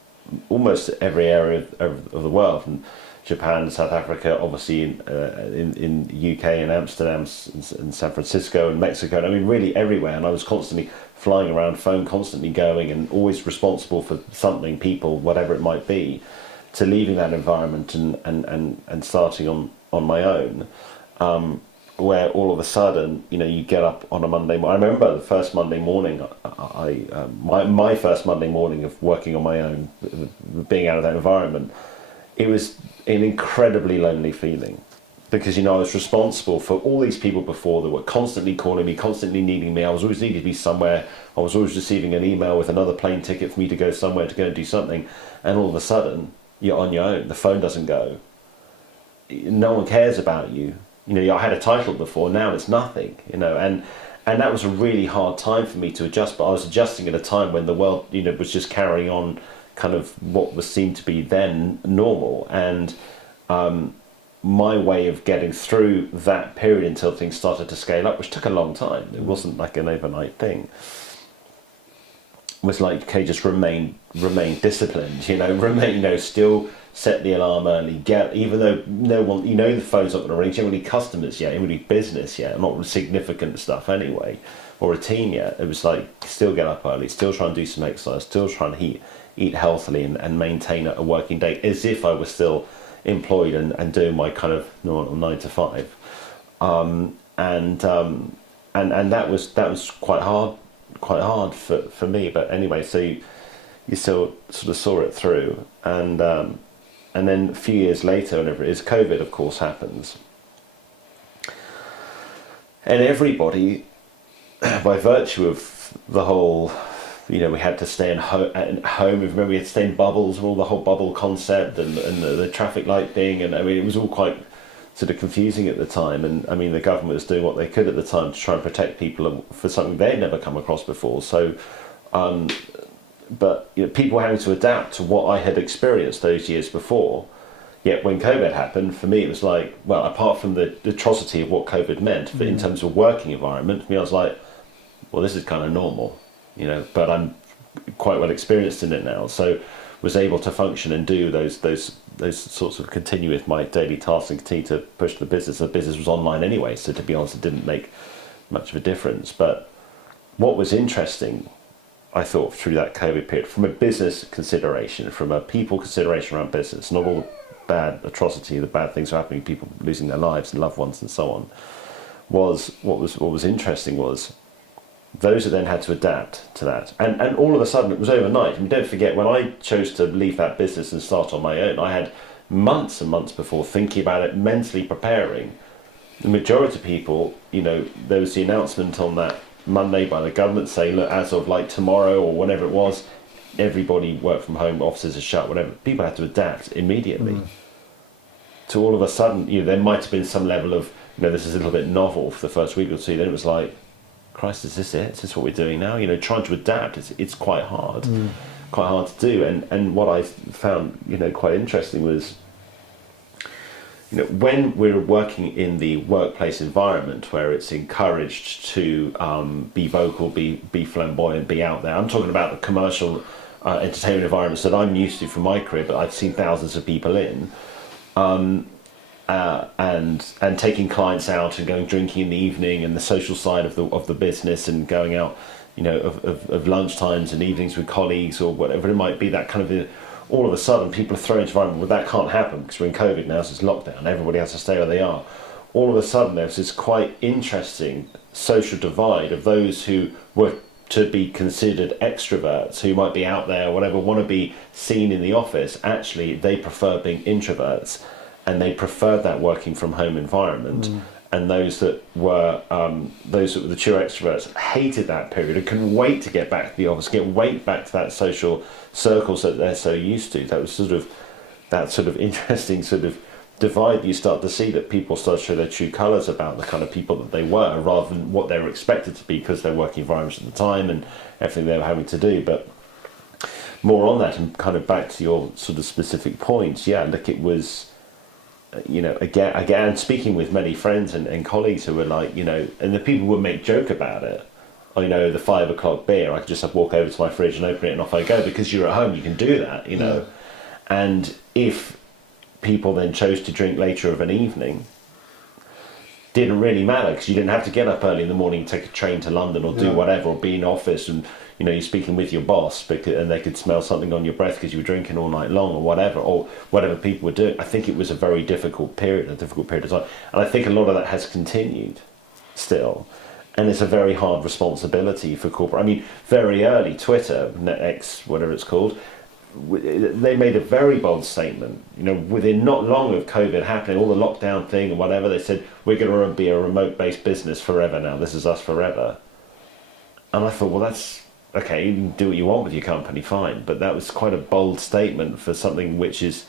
almost every area of the world, from Japan, South Africa, obviously in UK and Amsterdam and San Francisco and Mexico. I mean, really everywhere. And I was constantly flying around, phone constantly going, and always responsible for something, people, whatever it might be, to leaving that environment and starting on my own. Where all of a sudden, you get up on a Monday morning. I remember the first Monday morning, my first Monday morning of working on my own, being out of that environment. It was an incredibly lonely feeling, because I was responsible for all these people before that were constantly calling me, constantly needing me. I was always needed to be somewhere. I was always receiving an email with another plane ticket for me to go somewhere, to go and do something. And all of a sudden, you're on your own. The phone doesn't go. No one cares about you. I had a title before, now it's nothing, and that was a really hard time for me to adjust, but I was adjusting at a time when the world, was just carrying on kind of what was seen to be then normal. And my way of getting through that period until things started to scale up, which took a long time, it wasn't like an overnight thing, was like, okay, just remain disciplined, still set the alarm early, even though no one, the phone's not going to ring, generally customers yet, really business yet, not significant stuff anyway, or a team yet. It was like, still get up early, still try and do some exercise, still try and eat healthily and maintain a working day as if I was still employed and doing my kind of normal 9 to 5. And that was quite hard for me. But anyway, so you still sort of saw it through, and then a few years later, whenever it is, COVID of course happens, and everybody, by virtue of the whole, we had to stay at home. Remember, we had to stay in bubbles, all the whole bubble concept and the traffic light thing, and I mean, it was all quite sort of confusing at the time. And I mean, the government was doing what they could at the time to try and protect people for something they'd never come across before. So, but people having to adapt to what I had experienced those years before. Yet when COVID happened, for me it was like, well, apart from the atrocity of what COVID meant, but in terms of working environment, for me I was like, well, this is kind of normal, you know, but I'm quite well experienced in it now, so was able to function and do those sorts of continue with my daily tasks and continue to push the business. The business was online anyway, so to be honest, it didn't make much of a difference. But what was interesting, I thought, through that COVID period, from a business consideration, from a people consideration around business, not all bad atrocity, the bad things are happening, people losing their lives and loved ones and so on, was what was interesting was those that then had to adapt to that. And all of a sudden it was overnight. I mean, don't forget, when I chose to leave that business and start on my own, I had months and months before thinking about it, mentally preparing. The majority of people, you know, there was the announcement on that Monday by the government saying, look, as of like tomorrow or whatever it was, everybody work from home, offices are shut, whatever. People had to adapt immediately. To all of a sudden, you know, there might have been some level of, you know, this is a little bit novel for the first week or two. Then it was like, Christ, is this it? Is this what we're doing now? You know, trying to adapt, it's quite hard to do. And what I found, you know, quite interesting was, you know, when we're working in the workplace environment where it's encouraged to be vocal, be flamboyant, be out there. I'm talking about the commercial entertainment environments that I'm used to from my career, but I've seen thousands of people in. And taking clients out and going drinking in the evening, and the social side of the business, and going out, you know, of lunch times and evenings with colleagues or whatever it might be, that kind of, all of a sudden people are thrown into environment where that can't happen because we're in COVID now, so it's lockdown, everybody has to stay where they are. All of a sudden there's this quite interesting social divide of those who were to be considered extroverts, who might be out there or whatever, want to be seen in the office. Actually, they prefer being introverts, and they preferred that working from home environment. And those that were the true extroverts hated that period and couldn't wait to get back to the office, wait back to that social circles that they're so used to. That was sort of interesting sort of divide. You start to see that people start to show their true colours about the kind of people that they were, rather than what they were expected to be because their working environments at the time and everything they were having to do. But more on that, and kind of back to your sort of specific points, yeah, look, it was, you know, again, speaking with many friends and colleagues who were like, you know, and the people would make joke about it. Oh, you know, the 5 o'clock beer, I could just walk over to my fridge and open it and off I go, because you're at home, you can do that, you know. And if people then chose to drink later of an evening, didn't really matter, because you didn't have to get up early in the morning, take a train to London or do whatever, or be in office and, you know, you're speaking with your boss and they could smell something on your breath because you were drinking all night long or whatever people were doing. I think it was a very difficult period of time. And I think a lot of that has continued still. And it's a very hard responsibility for corporate. I mean, very early, Twitter, X, whatever it's called, they made a very bold statement. You know, within not long of COVID happening, all the lockdown thing and whatever, they said, we're going to be a remote-based business forever now. This is us forever. And I thought, well, that's okay, you can do what you want with your company, fine. But that was quite a bold statement for something which is,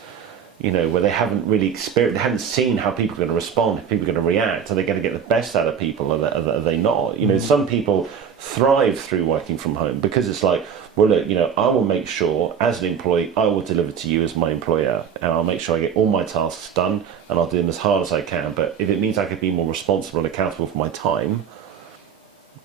you know, where they haven't really experienced, they haven't seen how people are going to respond, how people are going to react. Are they going to get the best out of people? Are they not? You know, some people thrive through working from home because it's like, well, look, you know, I will make sure as an employee, I will deliver to you as my employer, and I'll make sure I get all my tasks done, and I'll do them as hard as I can. But if it means I could be more responsible and accountable for my time,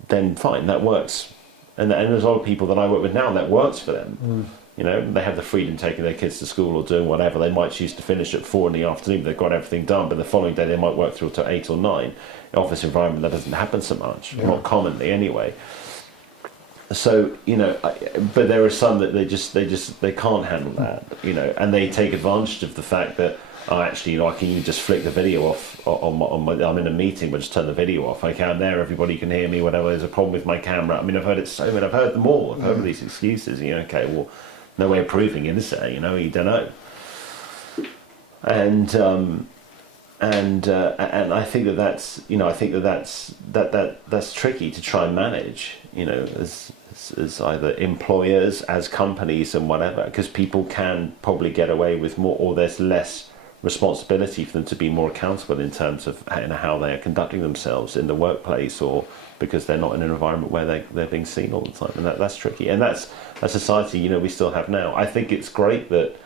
then fine, that works. And there's a lot of people that I work with now that works for them. You know, they have the freedom taking their kids to school or doing whatever. They might choose to finish at 4 in the afternoon, they've got everything done, but the following day they might work through till 8 or 9. In office environment, that doesn't happen so much, not commonly anyway. So, you know, but there are some that they can't handle that, you know, and they take advantage of the fact that, oh, actually, you know, I can just flick the video off on my, I'm in a meeting, but just turn the video off. Okay, I'm there, everybody can hear me, whatever, there's a problem with my camera. I mean, I've heard it so many, I've heard them all. I've heard of these excuses, you know, okay, well, no way of proving it, is there? You know, you don't know. And I think that's, you know, I think that's tricky to try and manage, you know, as either employers, as companies and whatever, because people can probably get away with more, or there's less responsibility for them to be more accountable in terms of how they are conducting themselves in the workplace, or because they're not in an environment where they're being seen all the time, and that's tricky. And that's a society, you know, we still have now. I think it's great that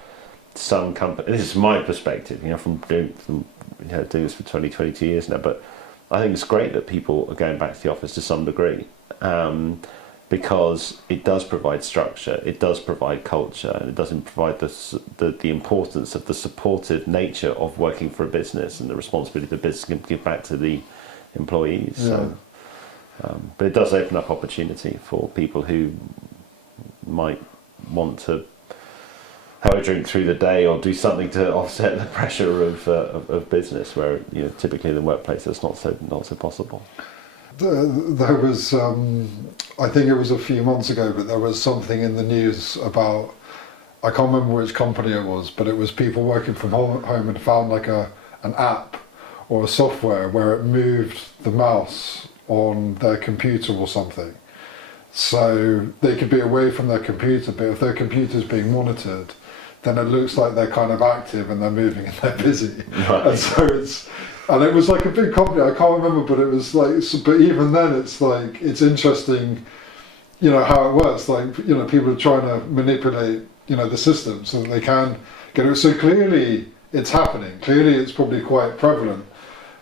some company. This is my perspective, from doing this for 22 years now. But I think it's great that people are going back to the office to some degree, because it does provide structure, it does provide culture, and it doesn't provide the importance of the supportive nature of working for a business and the responsibility the business can give back to the employees. Yeah. So, but it does open up opportunity for people who might want to have a drink through the day or do something to offset the pressure of business, where typically in the workplace that's not so possible. There was, I think it was a few months ago, but there was something in the news about, I can't remember which company it was, but it was people working from home and found like an app or a software where it moved the mouse on their computer or something. So they could be away from their computer, but if their computer's being monitored, then it looks like they're kind of active and they're moving and they're busy. Right. And so and it was like a big company, I can't remember, but it was like, but even then it's like, it's interesting, how it works. Like, people are trying to manipulate, the system so that they can get it. So clearly it's happening. Clearly it's probably quite prevalent.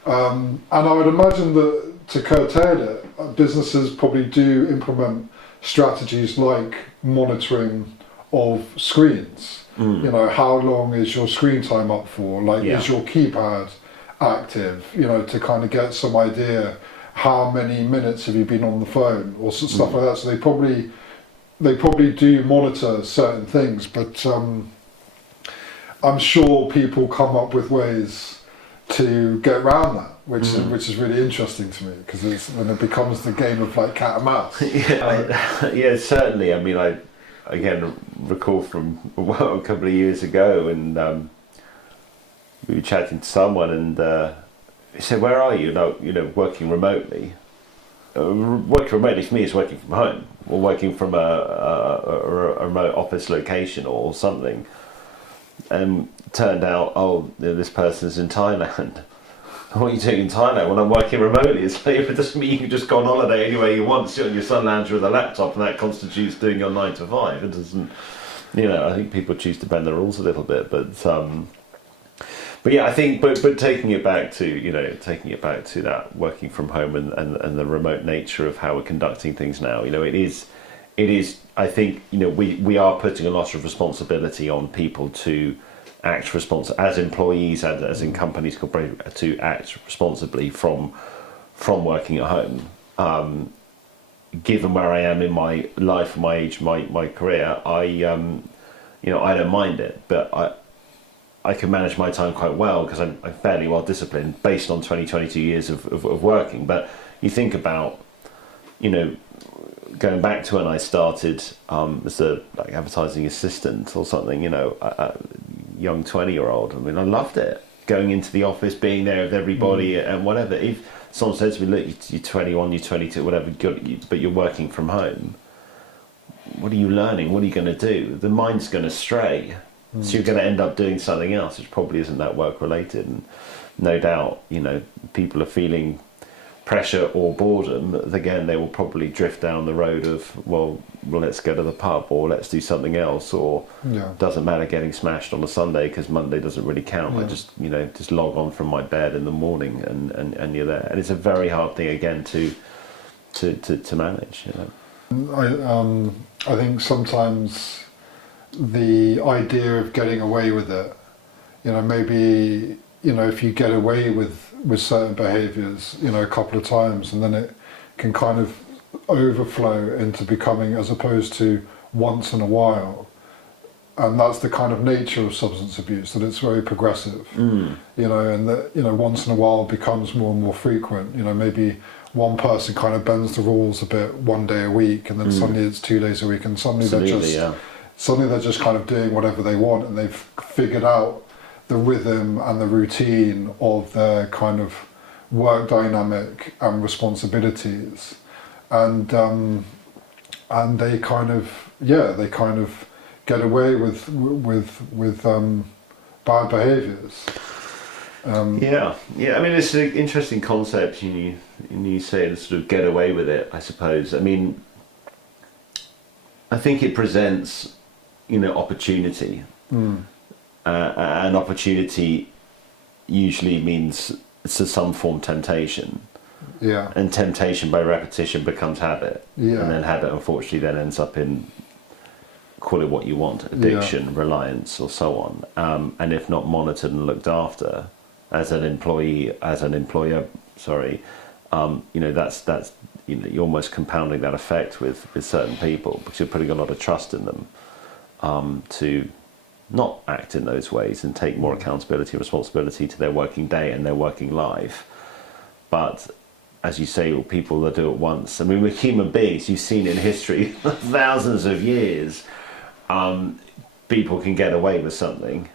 And I would imagine that to curtail it, businesses probably do implement strategies like monitoring of screens. How long is your screen time up for? Like, is your keypad active? To kind of get some idea, how many minutes have you been on the phone or stuff like that. So they probably do monitor certain things, but I'm sure people come up with ways to get around that, which is really interesting to me, because when it becomes the game of like cat and mouse. Yeah, certainly. I mean, I again recall from a couple of years ago, and we were chatting to someone, and he said, "Where are you?" Working remotely. Working remotely for me is working from home, or working from a remote office location or something. And turned out, this person's in Thailand. What are you doing in Thailand? Well, I'm working remotely. It's like, it doesn't mean you can just go on holiday anywhere you want, sit on your sun lounger with a laptop, and that constitutes doing your 9 to 5. It doesn't, I think people choose to bend the rules a little bit, but yeah, I think, but taking it back to that working from home and the remote nature of how we're conducting things now, it is. I think we are putting a lot of responsibility on people to act as employees, as in companies, to act responsibly from working at home. Given where I am in my life, my age, my career, I don't mind it, but I can manage my time quite well because I'm fairly well disciplined based on 22 years of working. But you think about, going back to when I started as a advertising assistant or something, a young 20-year-old. I mean, I loved it. Going into the office, being there with everybody and whatever. If someone said to me, "Look, you're 21, you're 22, whatever, but you're working from home. What are you learning? What are you going to do?" The mind's going to stray. So you're going to end up doing something else, which probably isn't that work related. And no doubt, people are feeling pressure or boredom. Again, they will probably drift down the road of, well, let's go to the pub, or let's do something else, or doesn't matter getting smashed on a Sunday because Monday doesn't really count. I just log on from my bed in the morning and you're there. And it's a very hard thing again to manage. I think sometimes the idea of getting away with it, maybe if you get away with certain behaviours, a couple of times, and then it can kind of overflow into becoming, as opposed to once in a while. And that's the kind of nature of substance abuse, that it's very progressive, and that, once in a while becomes more and more frequent. Maybe one person kind of bends the rules a bit one day a week, and then suddenly it's 2 days a week, and suddenly they're just kind of doing whatever they want, and they've figured out the rhythm and the routine of their kind of work dynamic and responsibilities, and they kind of get away with bad behaviours. I mean, it's an interesting concept. You say to sort of get away with it, I suppose. I mean, I think it presents opportunity. an opportunity usually means some form of temptation. Yeah. And temptation by repetition becomes habit. Yeah. And then habit, unfortunately, then ends up in, call it what you want, addiction, reliance, or so on. And if not monitored and looked after as an employee, as an employer, that's you're almost compounding that effect with certain people, because you're putting a lot of trust in them to not act in those ways and take more accountability and responsibility to their working day and their working life. But as you say, people that do it once, I mean, we're human beings. You've seen in history, thousands of years, people can get away with something,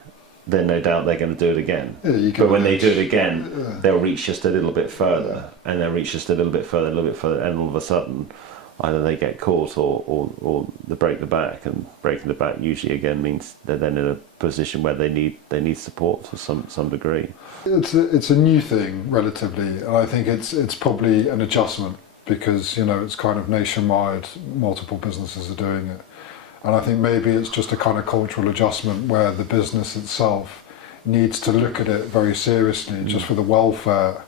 then no doubt they're going to do it again. Yeah, but when they do it again, they'll reach just a little bit further, and they'll reach just a little bit further, and all of a sudden, either they get caught or they break the back, and breaking the back usually again means they're then in a position where they need support to some degree. It's a new thing relatively, and I think it's probably an adjustment, because it's kind of nationwide, multiple businesses are doing it. And I think maybe it's just a kind of cultural adjustment where the business itself needs to look at it very seriously, just for the welfare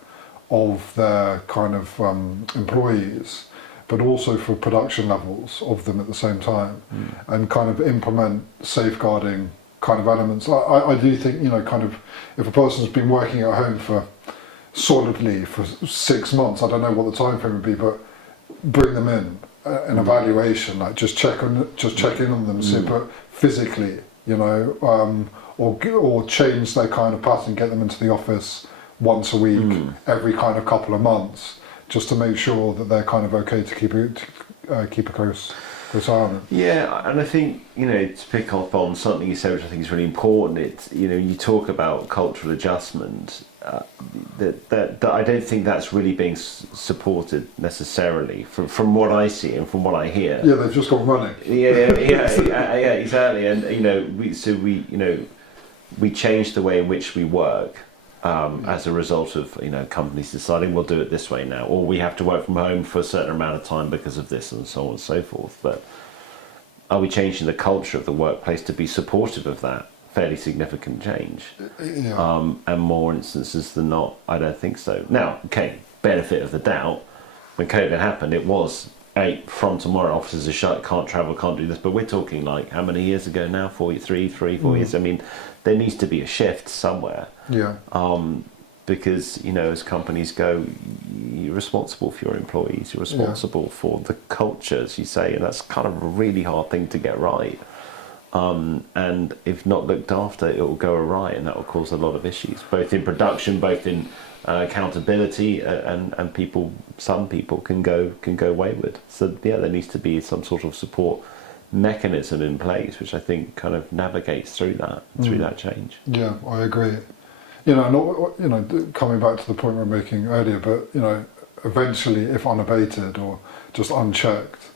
of their kind of employees, but also for production levels of them at the same time, and kind of implement safeguarding kind of elements. I do think, kind of, if a person's been working at home solidly for 6 months, I don't know what the time frame would be, but bring them in. An evaluation, like just check in on them, but physically, or change their kind of pattern, get them into the office once a week, every kind of couple of months, just to make sure that they're kind of okay to keep a close eye on it. Yeah, and I think, to pick up on something you said, which I think is really important, it's, you talk about cultural adjustment, that I don't think that's really being supported necessarily from what I see and from what I hear. Yeah, they've just gone running. Yeah, exactly. And we changed the way in which we work as a result of companies deciding we'll do it this way now, or we have to work from home for a certain amount of time because of this, and so on and so forth. But are we changing the culture of the workplace to be supportive of that fairly significant change? Yeah. And more instances than not, I don't think so. Now, okay, benefit of the doubt, when COVID happened, it was, from tomorrow, offices are shut, can't travel, can't do this. But we're talking like, how many years ago now? 4 years? I mean, there needs to be a shift somewhere. Yeah. Because, as companies go, you're responsible for your employees, you're responsible for the culture, as you say, and that's kind of a really hard thing to get right. And if not looked after, it will go awry, and that will cause a lot of issues, both in production, both in accountability, and some people can go wayward. So there needs to be some sort of support mechanism in place, which I think kind of navigates through that change. Yeah, I agree. Coming back to the point we were making earlier, but eventually, if unabated or just unchecked,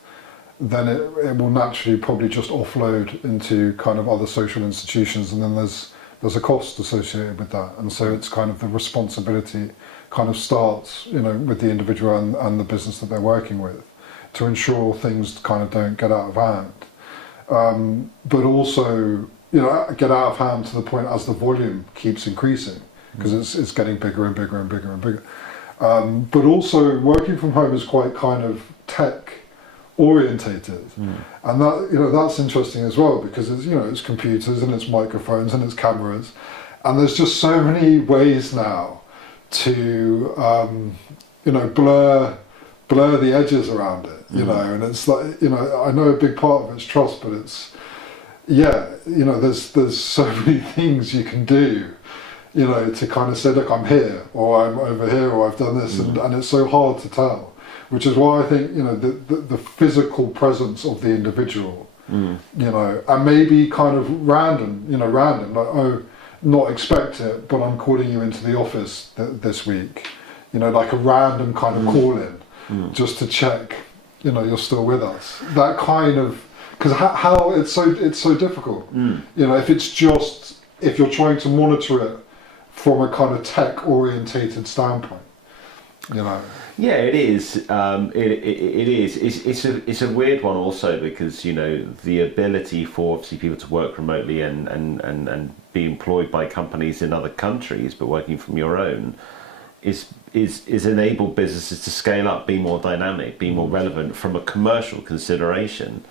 then it will naturally probably just offload into kind of other social institutions, and then there's a cost associated with that, and so it's kind of the responsibility kind of starts with the individual and the business that they're working with, to ensure things kind of don't get out of hand, but also get out of hand to the point as the volume keeps increasing, because it's getting bigger and bigger and bigger and bigger. But also working from home is quite kind of tech orientated, and that's interesting as well, because it's computers and it's microphones and it's cameras, and there's just so many ways now to blur the edges around it, and it's like I know a big part of it's trust, but it's there's so many things you can do to kind of say, look, I'm here, or I'm over here, or I've done this, and it's so hard to tell. Which is why I think the physical presence of the individual, and maybe kind of random, like, not expect it, but I'm calling you into the office this week, like a random kind of call in, just to check, you're still with us. That kind of, because how it's so difficult, if you're trying to monitor it from a kind of tech orientated standpoint. You know. Yeah, it is. It is. It's a weird one also because the ability for obviously people to work remotely and be employed by companies in other countries, but working from your own, is enabled businesses to scale up, be more dynamic, be more relevant from a commercial consideration.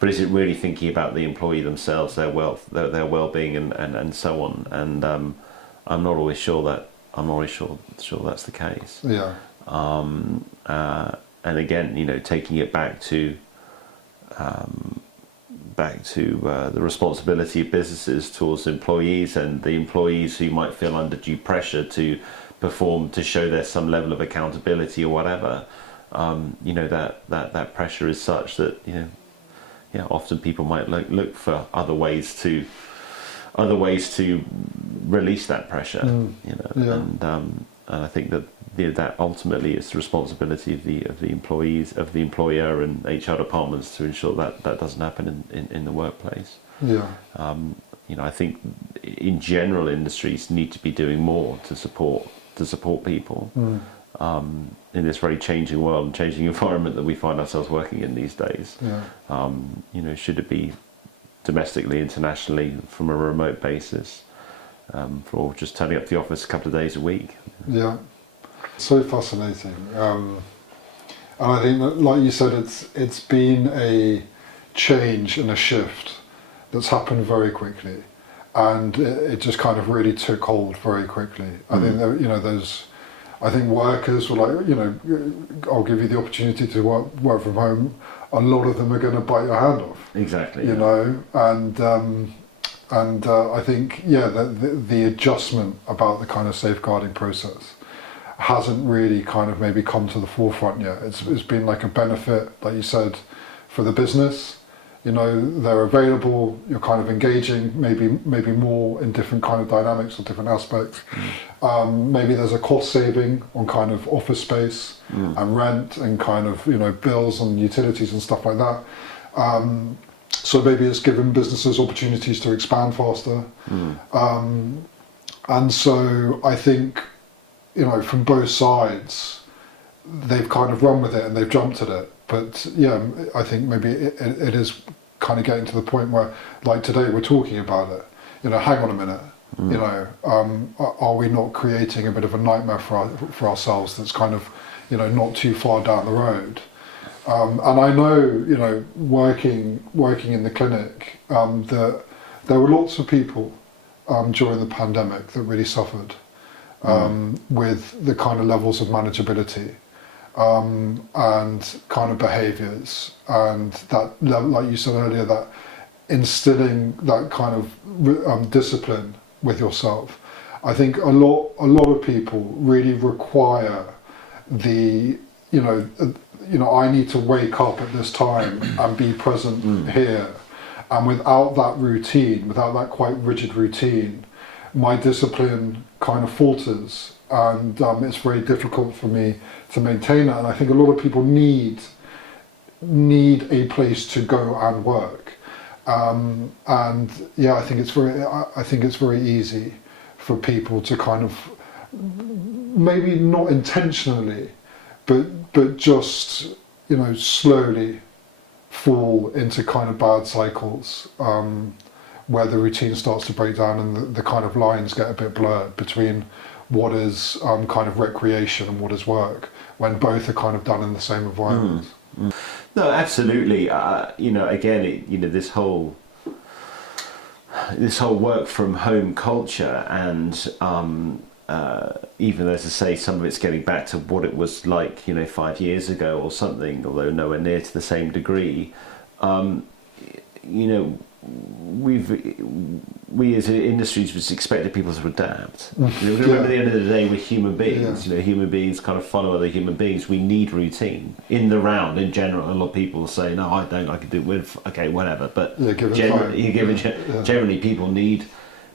But is it really thinking about the employee themselves, their wealth, their well-being, and so on? And I'm not always sure that's the case. Yeah. And again, taking it back to the responsibility of businesses towards employees, and the employees who might feel under due pressure to perform, to show there's some level of accountability or whatever. That pressure is such that often people might look for other ways to release that pressure. And I think that that ultimately is the responsibility of the employees, of the employer, and HR departments to ensure that doesn't happen in the workplace. Yeah. I think in general industries need to be doing more to support people in this very changing world and changing environment that we find ourselves working in these days. Yeah. Should it be domestically, internationally, from a remote basis, for just turning up to the office a couple of days a week? Yeah. So fascinating. And I think that, like you said, it's been a change and a shift that's happened very quickly, and it just kind of really took hold very quickly. I think that, I think workers were like, I'll give you the opportunity to work from home. A lot of them are going to bite your hand off. Exactly. And I think the adjustment about the kind of safeguarding process hasn't really kind of maybe come to the forefront yet. It's been like a benefit, like you said, for the business. They're available, you're kind of engaging maybe more in different kind of dynamics or different aspects. Maybe there's a cost saving on kind of office space and rent and kind of bills and utilities and stuff like that. So maybe it's given businesses opportunities to expand faster. And so I think from both sides, they've kind of run with it and they've jumped at it. But I think maybe it is kind of getting to the point where, like today, we're talking about it. Hang on a minute. Are we not creating a bit of a nightmare for ourselves that's kind of, not too far down the road? And I know, working in the clinic, that there were lots of people during the pandemic that really suffered with the kind of levels of manageability. And kind of behaviours, and that, like you said earlier, that instilling that kind of discipline with yourself. I think a lot of people really require the I need to wake up at this time and be present here, and without that routine, without that quite rigid routine, my discipline kind of falters. And it's very difficult for me to maintain that. And I think a lot of people need a place to go and work. And I think it's very easy for people to kind of, maybe not intentionally, but just slowly fall into kind of bad cycles, where the routine starts to break down and the kind of lines get a bit blurred between what is kind of recreation and what is work, when both are kind of done in the same environment. No, absolutely. Again, this whole work from home culture, and even as I say, some of it's getting back to what it was like, 5 years ago or something, although nowhere near to the same degree. We as industries just expected people to adapt. Remember, at the end of the day, we're human beings. Human beings kind of follow other human beings. We need routine in the round. In general, a lot of people say, "No, I don't. I can do it with whatever." But generally, people need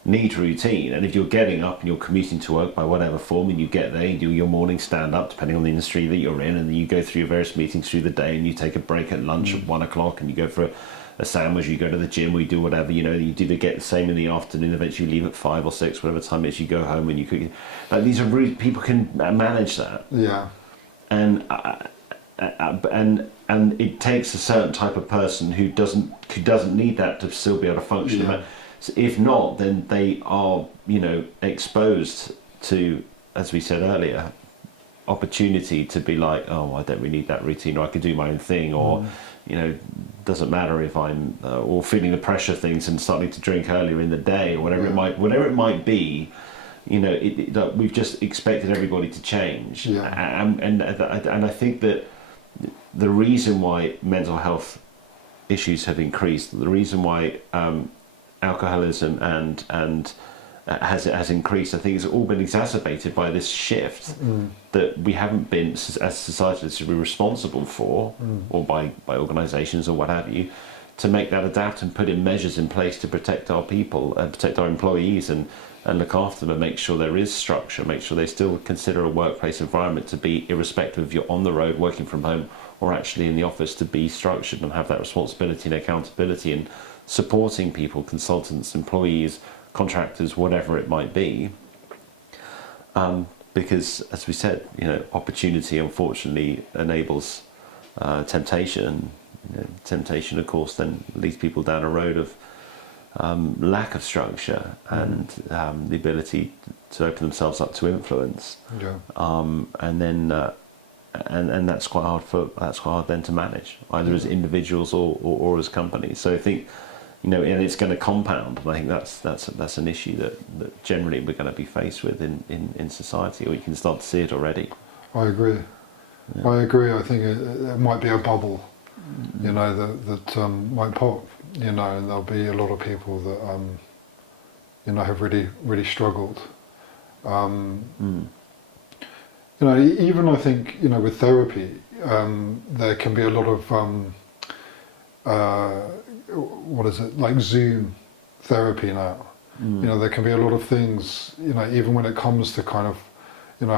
routine. And if you're getting up and you're commuting to work by whatever form, and you get there, you do your morning stand up, depending on the industry that you're in, and then you go through your various meetings through the day, and you take a break at lunch at 1 o'clock, and you go for a sandwich, you go to the gym, or you do whatever, you do get the same in the afternoon, eventually you leave at 5 or 6, whatever time it is, you go home and you cook. These are really, people can manage that. Yeah. And it takes a certain type of person who doesn't need that to still be able to function. Yeah. So if not, then they are, exposed to, as we said earlier, opportunity to be like, oh, I don't really need that routine, or I can do my own thing, or doesn't matter if I'm or feeling the pressure of things and starting to drink earlier in the day, or whatever it might be. We've just expected everybody to change, and I think that the reason why mental health issues have increased, the reason why alcoholism and has increased, I think it's all been exacerbated by this shift that we haven't been, as society, to be responsible for, or by organisations or what have you, to make that adapt and put in measures in place to protect our people and protect our employees and look after them and make sure there is structure, make sure they still consider a workplace environment to be, irrespective if you're on the road, working from home, or actually in the office, to be structured and have that responsibility and accountability and supporting people, consultants, employees, contractors, whatever it might be. Because, as we said, opportunity unfortunately enables temptation. Temptation, of course, then leads people down a road of lack of structure and the ability to open themselves up to influence. And then and that's quite hard then to manage, either as individuals or as companies. So I think, and it's going to compound. And I think that's an issue that generally we're going to be faced with in society, or you can start to see it already. I agree. Yeah. I agree. I think it might be a bubble, that might pop, and there'll be a lot of people that, have really, really struggled. Even I think, with therapy, there can be a lot of, like Zoom therapy now. There can be a lot of things, even when it comes to kind of,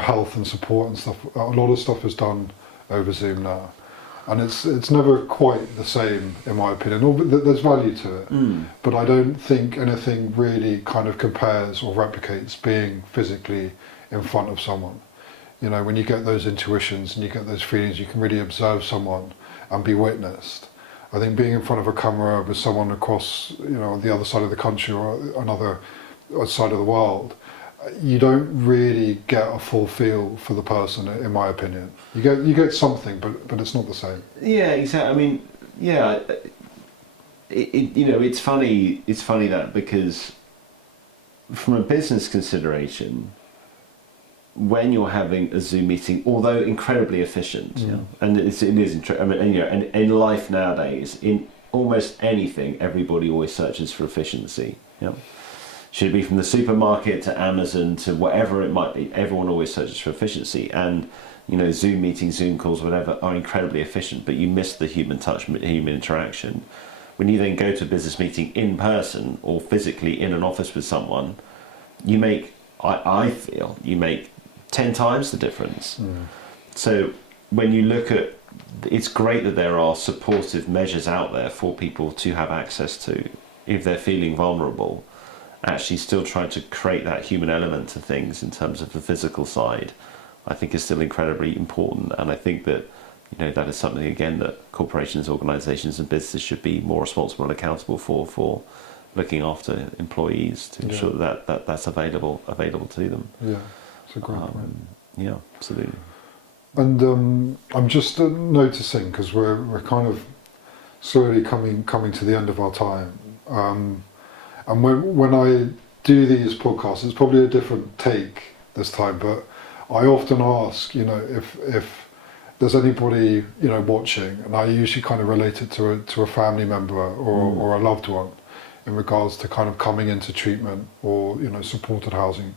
health and support and stuff, a lot of stuff is done over Zoom now. And it's never quite the same, in my opinion. There's value to it, but I don't think anything really kind of compares or replicates being physically in front of someone. When you get those intuitions and you get those feelings, you can really observe someone and be witnessed. I think being in front of a camera with someone across, on the other side of the country or another side of the world, you don't really get a full feel for the person, in my opinion. You get something, but it's not the same. Yeah, exactly. I mean, yeah, it's funny. It's funny that, because from a business consideration, when you're having a Zoom meeting, although incredibly efficient, and it is, I mean, and in life nowadays, in almost anything, everybody always searches for efficiency. Should it be from the supermarket to Amazon to whatever it might be, everyone always searches for efficiency. And Zoom meetings, Zoom calls, whatever, are incredibly efficient, but you miss the human touch, human interaction. When you then go to a business meeting in person or physically in an office with someone, you make, I feel, you make 10 times the difference. So when you look at, it's great that there are supportive measures out there for people to have access to, if they're feeling vulnerable, actually still trying to create that human element to things in terms of the physical side, I think is still incredibly important. And I think that, that is something, again, that corporations, organisations and businesses should be more responsible and accountable for looking after employees to ensure that's available to them. Yeah, it's a great point. Yeah, absolutely. And I'm just noticing, because we're kind of slowly coming to the end of our time. And when I do these podcasts, it's probably a different take this time, but I often ask, if there's anybody, watching, and I usually kind of relate it to a family member or a loved one in regards to kind of coming into treatment or, supported housing.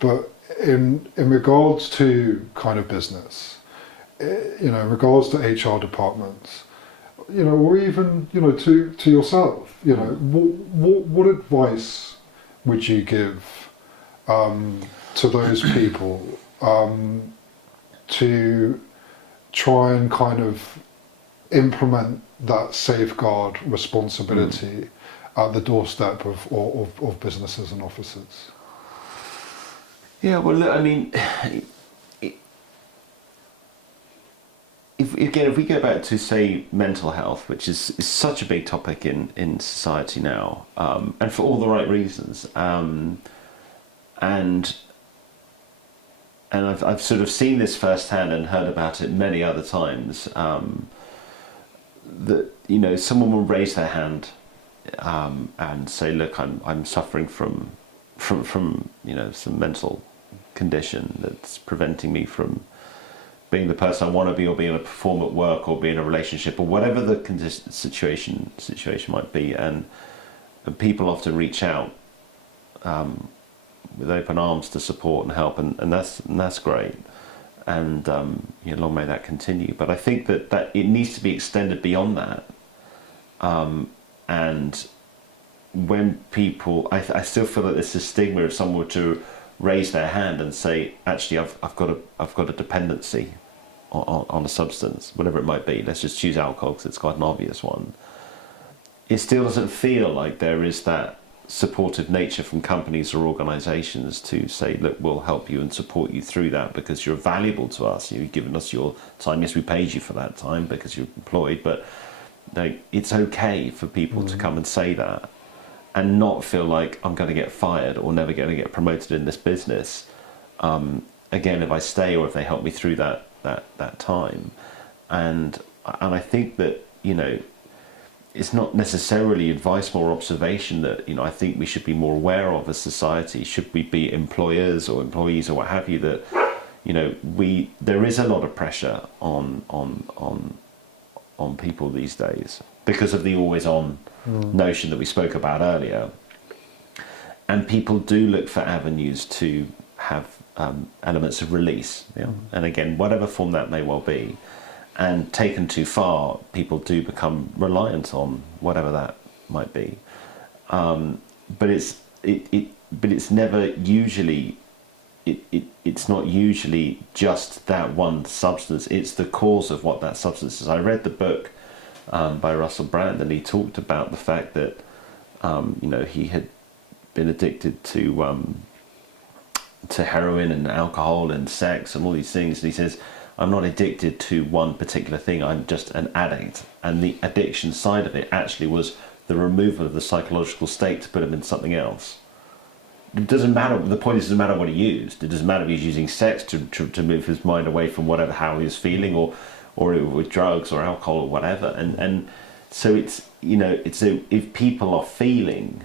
But in regards to kind of business, in regards to HR departments, or even, to yourself, what advice would you give to those people to try and kind of implement that safeguard responsibility at the doorstep of businesses and offices? Yeah, well, look, I mean, if we go back to, say, mental health, which is such a big topic in society now, and for all the right reasons, and I've sort of seen this firsthand and heard about it many other times, that, you know, someone will raise their hand and say, look, I'm suffering from you know, some mental condition that's preventing me from being the person I want to be, or being able to perform at work, or be in a relationship, or whatever the situation might be. And people often reach out with open arms to support and help, and that's great. And you know, long may that continue. But I think that it needs to be extended beyond that. And when people, I still feel that there's a stigma if someone were to raise their hand and say, actually, I've got a dependency on a substance, whatever it might be. Let's just choose alcohol because it's quite an obvious one. It still doesn't feel like there is that supportive nature from companies or organisations to say, look, we'll help you and support you through that because you're valuable to us. You've given us your time. Yes, we paid you for that time because you're employed, but like, it's okay for people to come and say that and not feel like I'm going to get fired or never going to get promoted in this business. Again, if I stay or if they help me through that time. And I think that, you know, it's not necessarily advice, more observation that, you know, I think we should be more aware of as society. Should we be employers or employees or what have you, that, you know, there is a lot of pressure on people these days because of the always on notion that we spoke about earlier. And people do look for avenues to have elements of release, you know? And again, whatever form that may well be. And taken too far, people do become reliant on whatever that might be. But it's never usually. It's not usually just that one substance. It's the cause of what that substance is. I read the book by Russell Brand, and he talked about the fact that you know, he had been addicted to heroin and alcohol and sex and all these things, and he says, I'm not addicted to one particular thing, I'm just an addict. And the addiction side of it actually was the removal of the psychological state to put him in something else. It doesn't matter, the point is, it doesn't matter what he used. It doesn't matter if he's using sex to move his mind away from whatever, how he was feeling, or with drugs or alcohol or whatever. And so it's, you know, if people are feeling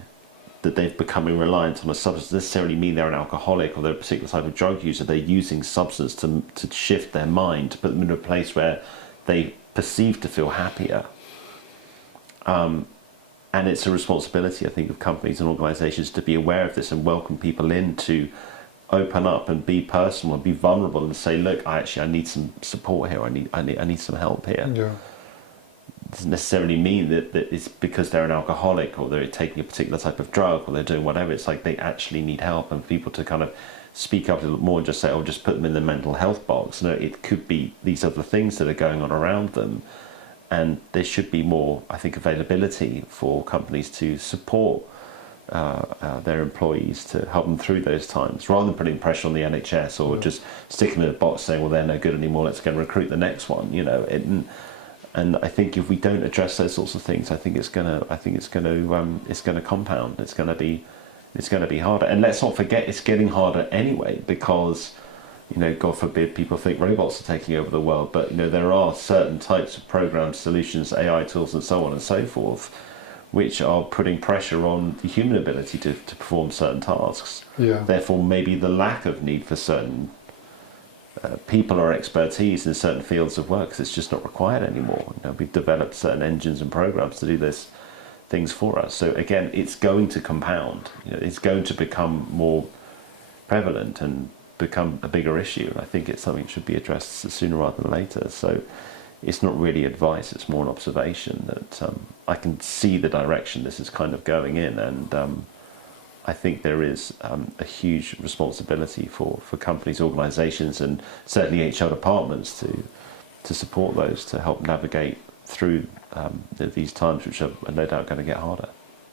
that they've becoming reliant on a substance, necessarily mean they're an alcoholic or they're a particular type of drug user. They're using substance to shift their mind, to put them in a place where they perceive to feel happier. And it's a responsibility, I think, of companies and organisations to be aware of this and welcome people in to open up and be personal and be vulnerable and say, look, I need some support here. I need some help here. Yeah. Doesn't necessarily mean that it's because they're an alcoholic or they're taking a particular type of drug or they're doing whatever. It's like they actually need help, and people to kind of speak up a little more and just say, oh, just put them in the mental health box. No, it could be these other things that are going on around them, and there should be more, I think, availability for companies to support their employees to help them through those times, rather than putting pressure on the NHS or just sticking them in a box saying, well, they're no good anymore, let's go and recruit the next one, you know. And I think if we don't address those sorts of things, I think it's gonna compound. It's gonna be harder. And let's not forget, it's getting harder anyway, because, you know, God forbid people think robots are taking over the world, but, you know, there are certain types of programmed solutions, AI tools, and so on and so forth, which are putting pressure on the human ability to perform certain tasks. Yeah. Therefore, maybe the lack of need for certain people or expertise in certain fields of work, because it's just not required anymore. You know, we've developed certain engines and programs to do those things for us. So again, it's going to compound. You know, it's going to become more prevalent and become a bigger issue. And I think it's something that should be addressed sooner rather than later. So it's not really advice; it's more an observation that I can see the direction this is kind of going in, and I think there is a huge responsibility for companies, organisations, and certainly HR departments to support those, to help navigate through these times, which are no doubt going to get harder.